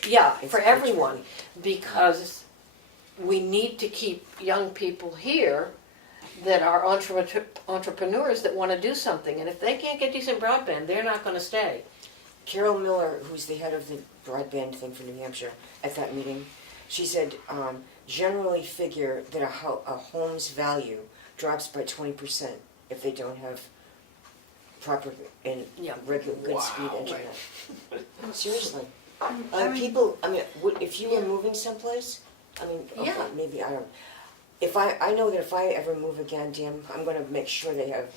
for age everyone, friendly. because we need to keep young people here that are entrepreneurs that want to do something, and if they can't get decent broadband, they're not going to stay. Carol Miller, who's the head of the broadband thing for New Hampshire, at that meeting, she said, generally figure that a home's value drops by 20% if they don't have proper and Yeah. regular good speed Wow. internet. Seriously. I mean- People, if you were moving someplace, okay, Yeah. maybe I don't. I know that if I ever move again, Jim, I'm going to make sure they have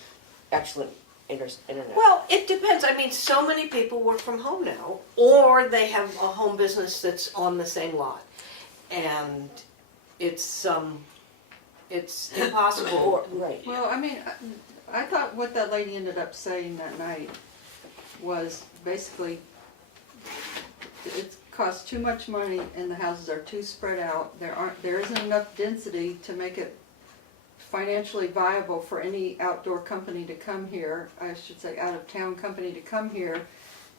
excellent internet. Well, it depends. I mean, so many people work from home now, or they have a home business that's on the same lot, and it's impossible. Right. Well, I mean, I thought what that lady ended up saying that night was basically, it costs too much money and the houses are too spread out. There isn't enough density to make it financially viable for any outdoor company to come here, I should say out-of-town company to come here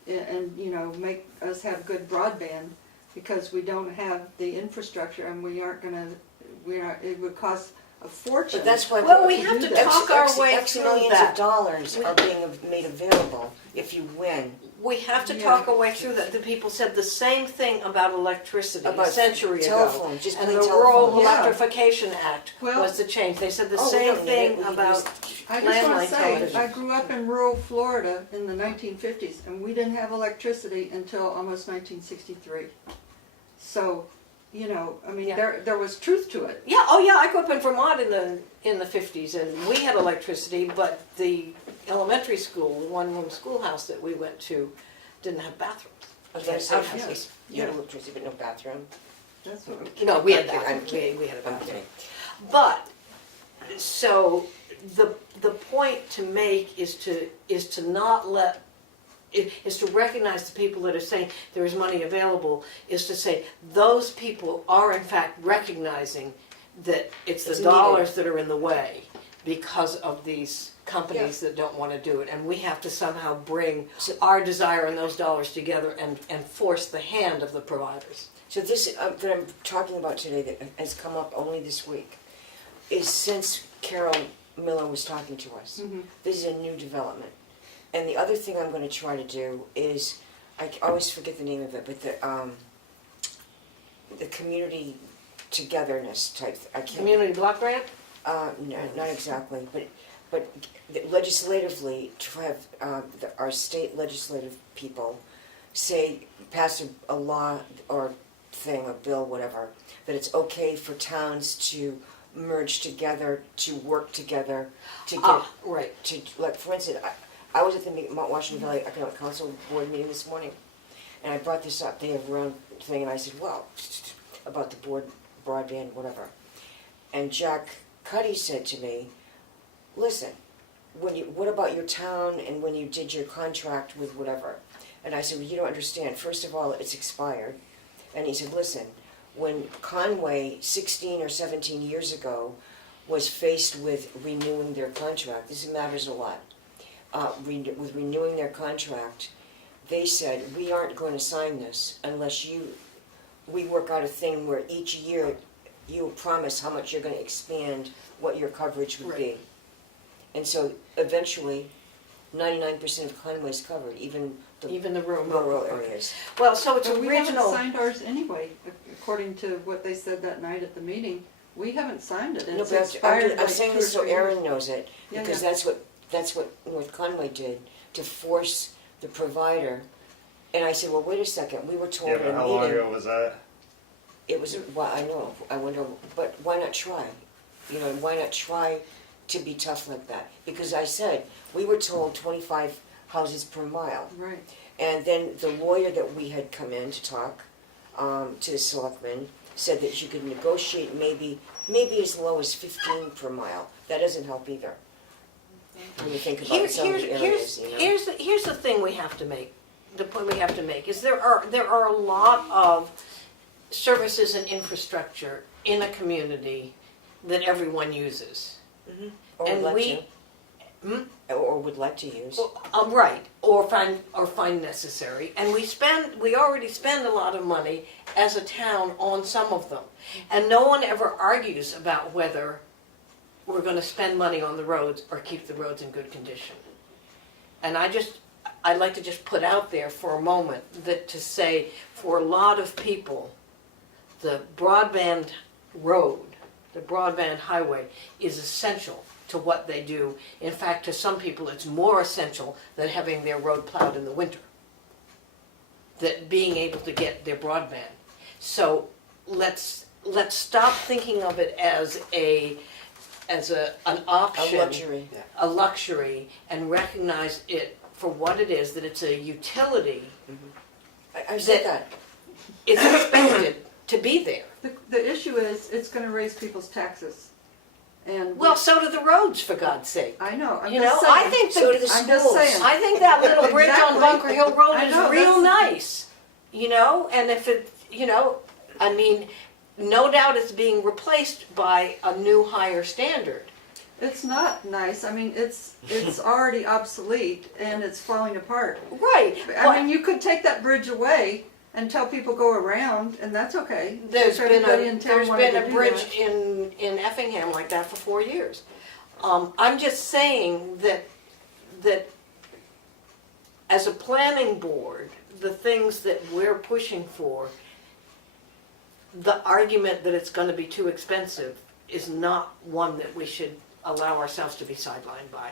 and, make us have good broadband, because we don't have the infrastructure, and it would cost a fortune. But that's why Well, we to have do to that. talk our way X through millions that. of dollars are being made available if you win. We have to Yeah. talk our way through that. The people said the same thing about electricity About a century telephone, ago. just And plain the telephone. Rural Yeah. Electrification Act Well- was the change. They said the Oh, we same don't need it. thing We can about use- I just want landline to say, television. I grew up in rural Florida in the 1950s, and we didn't have electricity until almost 1963. So, Yeah. there was truth to it. Yeah, oh yeah, I grew up in Vermont in the 50s, and we had electricity, but the elementary school, the one-room schoolhouse that we went to, didn't have bathrooms. I was gonna say, Outhouses. you had electricity but no bathroom. That's what. No, we had Okay, bathrooms. I'm kidding. We had a I'm bathroom. kidding. But, so, the point to make is to not let, is to recognize the people that are saying there is money available, is to say those people are in fact recognizing that it's the It's dollars that are in the way, because of these companies that don't want to do it. And we have to somehow bring our desire and those dollars together and force the hand of the providers. So this that I'm talking about today that has come up only this week is since Carol Miller was talking to us. This is a new development. And the other thing I'm going to try to do is, I always forget the name of it, but the community togetherness type. I can't. Community block grant? No, not exactly, but legislatively to have our state legislative people pass a law or thing, a bill, whatever, that it's okay for towns to merge together, to work together, to get Right. to, like, for instance, I was at the Mount Washington Valley Economic Council board meeting this morning, and I brought this up. They have their own thing, and I said, well, about the board, broadband, whatever. And Kathi said to me, listen, what about your town and when you did your contract with whatever? And I said, well, you don't understand. First of all, it's expired. And he said, listen, when Conway, 16 or 17 years ago, was faced with renewing their contract, this matters a lot, with renewing their contract, they said, we aren't going to sign this unless we work out a thing where each year you promise how much you're going to expand what your coverage would be. And so eventually, 99% of Conway's covered, even the rural areas. Well, so it's But we haven't original. signed ours anyway, according to what they said that night at the meeting. We haven't signed it, No, it's but expired I'm like saying 2 or this so 3 years. Aaron knows it, Yeah, because yeah. that's what North Conway did, to force the provider. And I said, well, wait a second, we were told Yeah, in but a how long meeting, ago was that? it was, well, I know, I wonder, but why not try? You know, why not try to be tough like that? Because I said, we were told 25 houses per mile. Right. And then the lawyer that we had come in to talk to the selectmen said that you could negotiate maybe as low as 15 per mile. That doesn't help either. When you think about some of the areas, you know. Here's the thing we have to make. The point we have to make is there are a lot of services and infrastructure in a community that everyone uses. Or and would like we- to. Hmm? Or would like to use. Right, or find necessary, and we already spend a lot of money as a town on some of them, and no one ever argues about whether we're going to spend money on the roads or keep the roads in good condition. And I'd like to just put out there for a moment that to say for a lot of people, the broadband road, the broadband highway is essential to what they do. In fact, to some people, it's more essential than having their road plowed in the winter. That being able to get their broadband. So let's stop thinking of it as an option, A luxury. a luxury, and recognize it for what it is. That it's a utility. I said that. It's expected to be there. The issue is, it's gonna raise people's taxes. And Well, so do the roads, for God's sake. I know, I'm You just know, saying. I think So do the I'm just schools. saying. I think that little bridge on Exactly. Bunker Hill Road I is know, real that's- nice, you know, and if it, you know, I mean, no doubt it's being replaced by a new higher standard. It's not nice, I mean, it's already obsolete and it's falling apart. Right. I mean, you could take that bridge away and tell people go around, and that's okay. There's If been everybody in town wanted to a do bridge that. in Effingham like that for 4 years. I'm just saying that as a planning board, the things that we're pushing for, the argument that it's going to be too expensive is not one that we should allow ourselves to be sidelined by.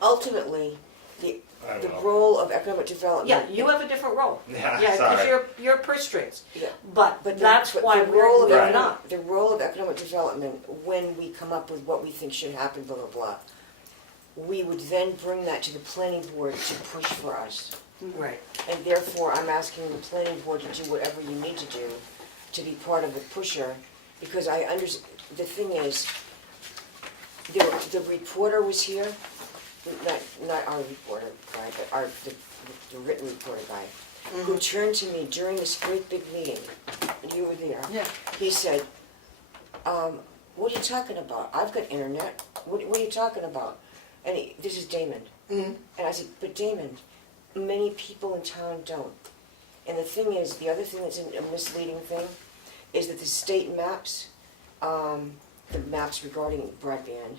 Ultimately, I the will. role of economic development. Yeah, you have a different role. Yeah, because sorry. you're purse strings. Yeah. But But that's but why the role of we're Right. not. The role of economic development, when we come up with what we think should happen, blah, blah, blah, we would then bring that to the planning board to push for us. Right. And therefore, I'm asking the planning board to do whatever you need to do to be part of the pusher, because the thing is, the reporter was here, not our reporter guy, but the written reporter guy, who turned to me during this great big meeting, and you were there. Yeah. He said, what are you talking about? I've got internet. what are you talking about? And this is Damon. Mhm. And I said, but Damon, many people in town don't. And the thing is, the other thing that's a misleading thing, is that the state maps, the maps regarding broadband,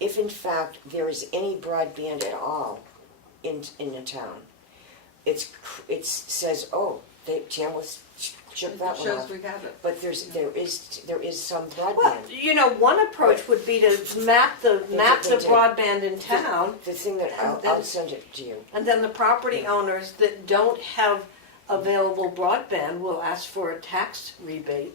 if in fact there is any broadband at all in a town, it says, oh, Tamworth took that one Shows off. we have it. But there is some Well, broadband. you know, one approach would be to map the They do. broadband in town, The thing that, And I'll then- send it to you. and then the property owners that don't have available broadband will ask for a tax rebate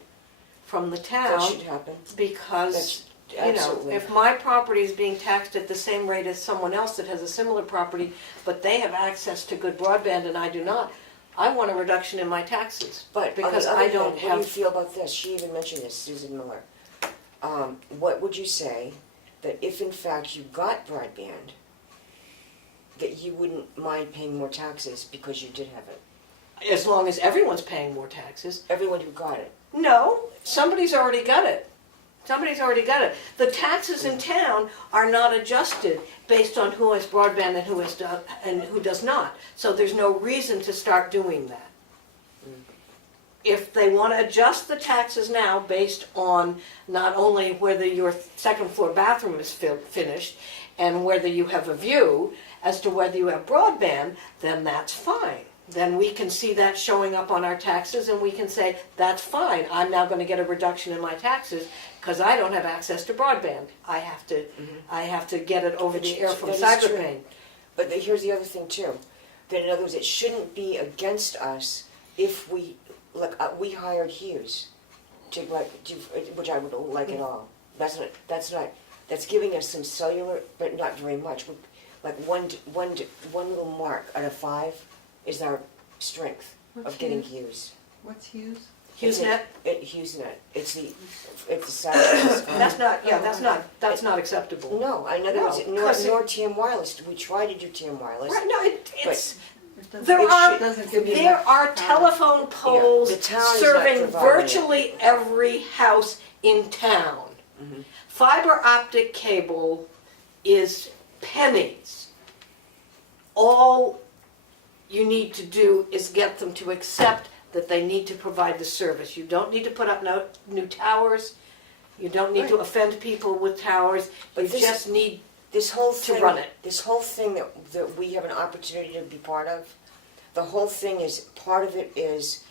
from the That town, should happen. because, you know, Absolutely. if my property is being taxed at the same rate as someone else that has a similar property, but they have access to good broadband and I do not, I want a reduction in my taxes. But because on the I other don't hand, what do you have, feel about this? She even mentioned this, Susan Miller. What would you say that if in fact you got broadband, that you wouldn't mind paying more taxes because you did have it? as long as everyone's paying more taxes. Everyone who got it. No, somebody's already got it. Somebody's already got it. The taxes in town are not adjusted based on who has broadband and who does not. So there's no reason to start doing that. If they want to adjust the taxes now based on not only whether your second floor bathroom is finished and whether you have a view, as to whether you have broadband, then that's fine. Then we can see that showing up on our taxes and we can say, that's fine, I'm now going to get a reduction in my taxes because I don't have access to broadband. I have to get it over the air from That is true. Cyberpane. But here's the other thing too. That in other words, it shouldn't be against us if we, we hired Hughes to do, which I would like at all. That's giving us some cellular, but not very much. Like one little mark out of 5 is our strength What's of getting Hughes? Hughes. What's Hughes? HughesNet? HughesNet. It's the satellite. That's not acceptable. No, I know No, that. 'cause Nor TM Wireless. We try to do TM Wireless. Right, no, it's, It doesn't- There it are- doesn't give you there enough are power. telephone poles the town is not serving providing virtually every house in town. Mhm. Fiber optic cable is pennies. All you need to do is get them to accept that they need to provide the service. You don't need to put up new towers. You don't need to Right. offend people with towers. But You this- just need, This whole to thing, run it. This whole thing that we have an opportunity to be part of, the whole thing is, part of it is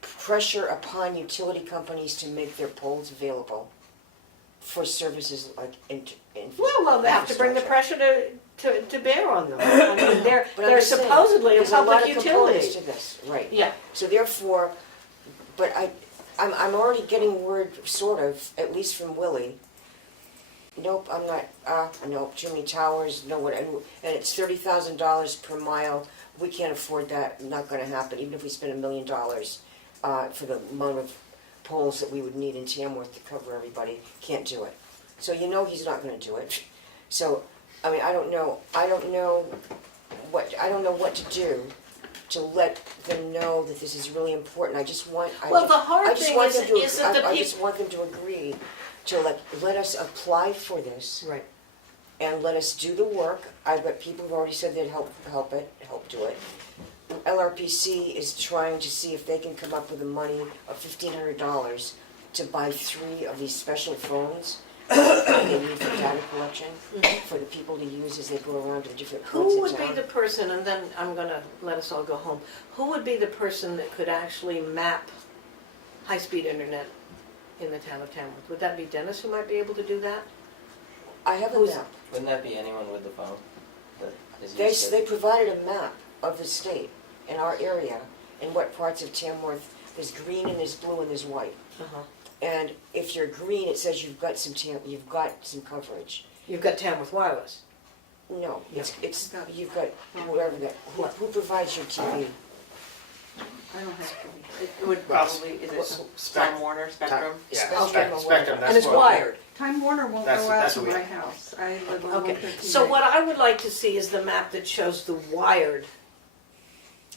pressure upon utility companies to make their poles available for services like well, they have to bring the infrastructure. pressure to bear on them. I mean, they're But I'm just saying, supposedly a there's lot public of components utility. to this, right? Yeah. So therefore, but I'm already getting word, sort of, at least from Willie. Nope, I'm not. Nope, too many towers. No, what? And it's $30,000 per mile. We can't afford that. Not going to happen. Even if we spend $1 million for the amount of poles that we would need in Tamworth to cover everybody, can't do it. So you know he's not going to do it. So I mean, I don't know what to do to let them know that this is really important. I just want them to I just want them to agree to let us apply for this Right. and let us do the work. I've got people who've already said they'd help do it. LRPC is trying to see if they can come up with the money of $1,500 to buy 3 of these special phones they need for data collection for the people to use as they go around to the different points Who in would be town. the person, and then I'm gonna let us all go home, who would be the person that could actually map high-speed internet in the town of Tamworth? Would that be Dennis who might be able to do that? I have a who's- map. Wouldn't that be anyone with the phone? That is They used to- they provided a map of the state in our area, in what parts of Tamworth. There's green and there's blue and there's white. Uh-huh. And if you're green, it says you've got some coverage. You've got Tamworth Wireless. No, it's you've got whoever that who provides your TV. I don't have to. It would Well, probably, is it Spec- Time Warner, Spectrum? Yeah, Spectrum. Spectrum. That's And it's what- wired. Time Warner won't That's- go out that's to what we my have. house. I live on Okay, 113. so what I would like to see is the map that shows the wired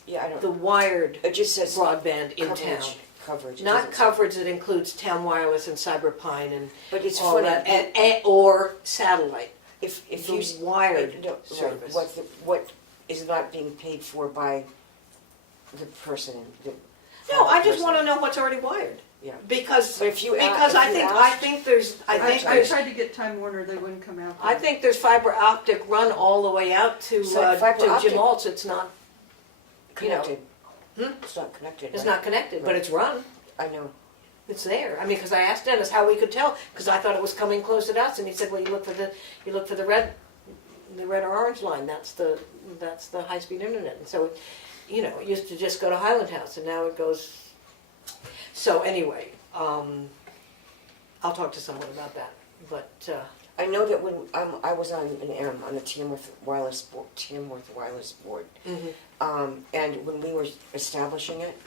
Yeah, I don't. broadband in It just says town. coverage. It Not doesn't say- coverage that includes town wireless and cyberpine and But it's all funny, that, or satellite. if the you. wired no, right, service. what is not being paid for by the person, No, I just person. wanna know what's already wired. Yeah. Because, But if you a- because if I you think, asked- I tried to get Time Warner, they wouldn't come out. I think there's fiber optic run all the way out to, So fiber to optic- Jim Alt's, it's not, you know, Connected. Hmm? It's not connected. it's right? not connected, but Right. it's run. I know. It's there. I mean, because I asked Dennis how we could tell, because I thought it was coming close to us, and he said, well, you look for the red or orange line. That's the high-speed internet. And so, you know, it used to just go to Highland House, and now it goes. So anyway, I'll talk to someone about that. But I know that when I was on the Tamworth Wireless Board, and when we were establishing it,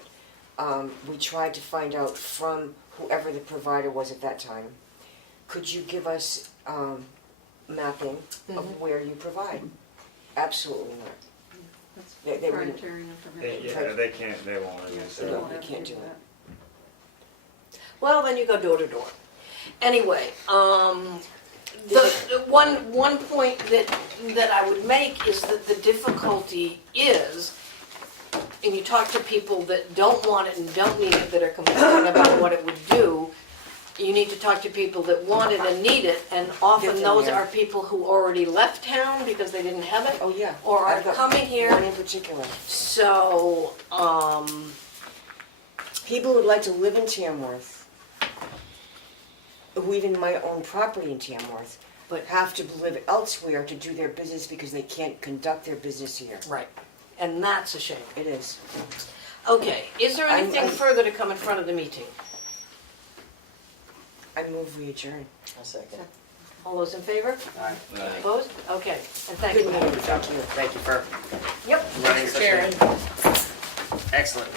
we tried to find out from whoever the provider was at that time, could you give us mapping of where you provide? Absolutely not. That's they wouldn't- proprietary information. They can't, they won't let me, They so. don't they have to can't do do it. that. well, then you go door to door. Anyway, the one point that I would make is that the difficulty is, and you talk to people that don't want it and don't need it, that are complaining about what it would do, you need to talk to people that want it and need it, and often Get them those here. are people who already left town because they didn't have it, Oh, yeah. or are I've got coming here. One in particular. So, People who would like to live in Tamworth, who even might own property in Tamworth, but have to live elsewhere to do their business because they can't conduct their business here. right, and that's a shame. It is. Okay, is there anything I'm- further to come in front of the meeting? I move we adjourn. A second. All those in favor? Aye. Opposed? Okay, and thank Good you. meeting, thank you. Thank you for Yep. running such Sharon. a excellent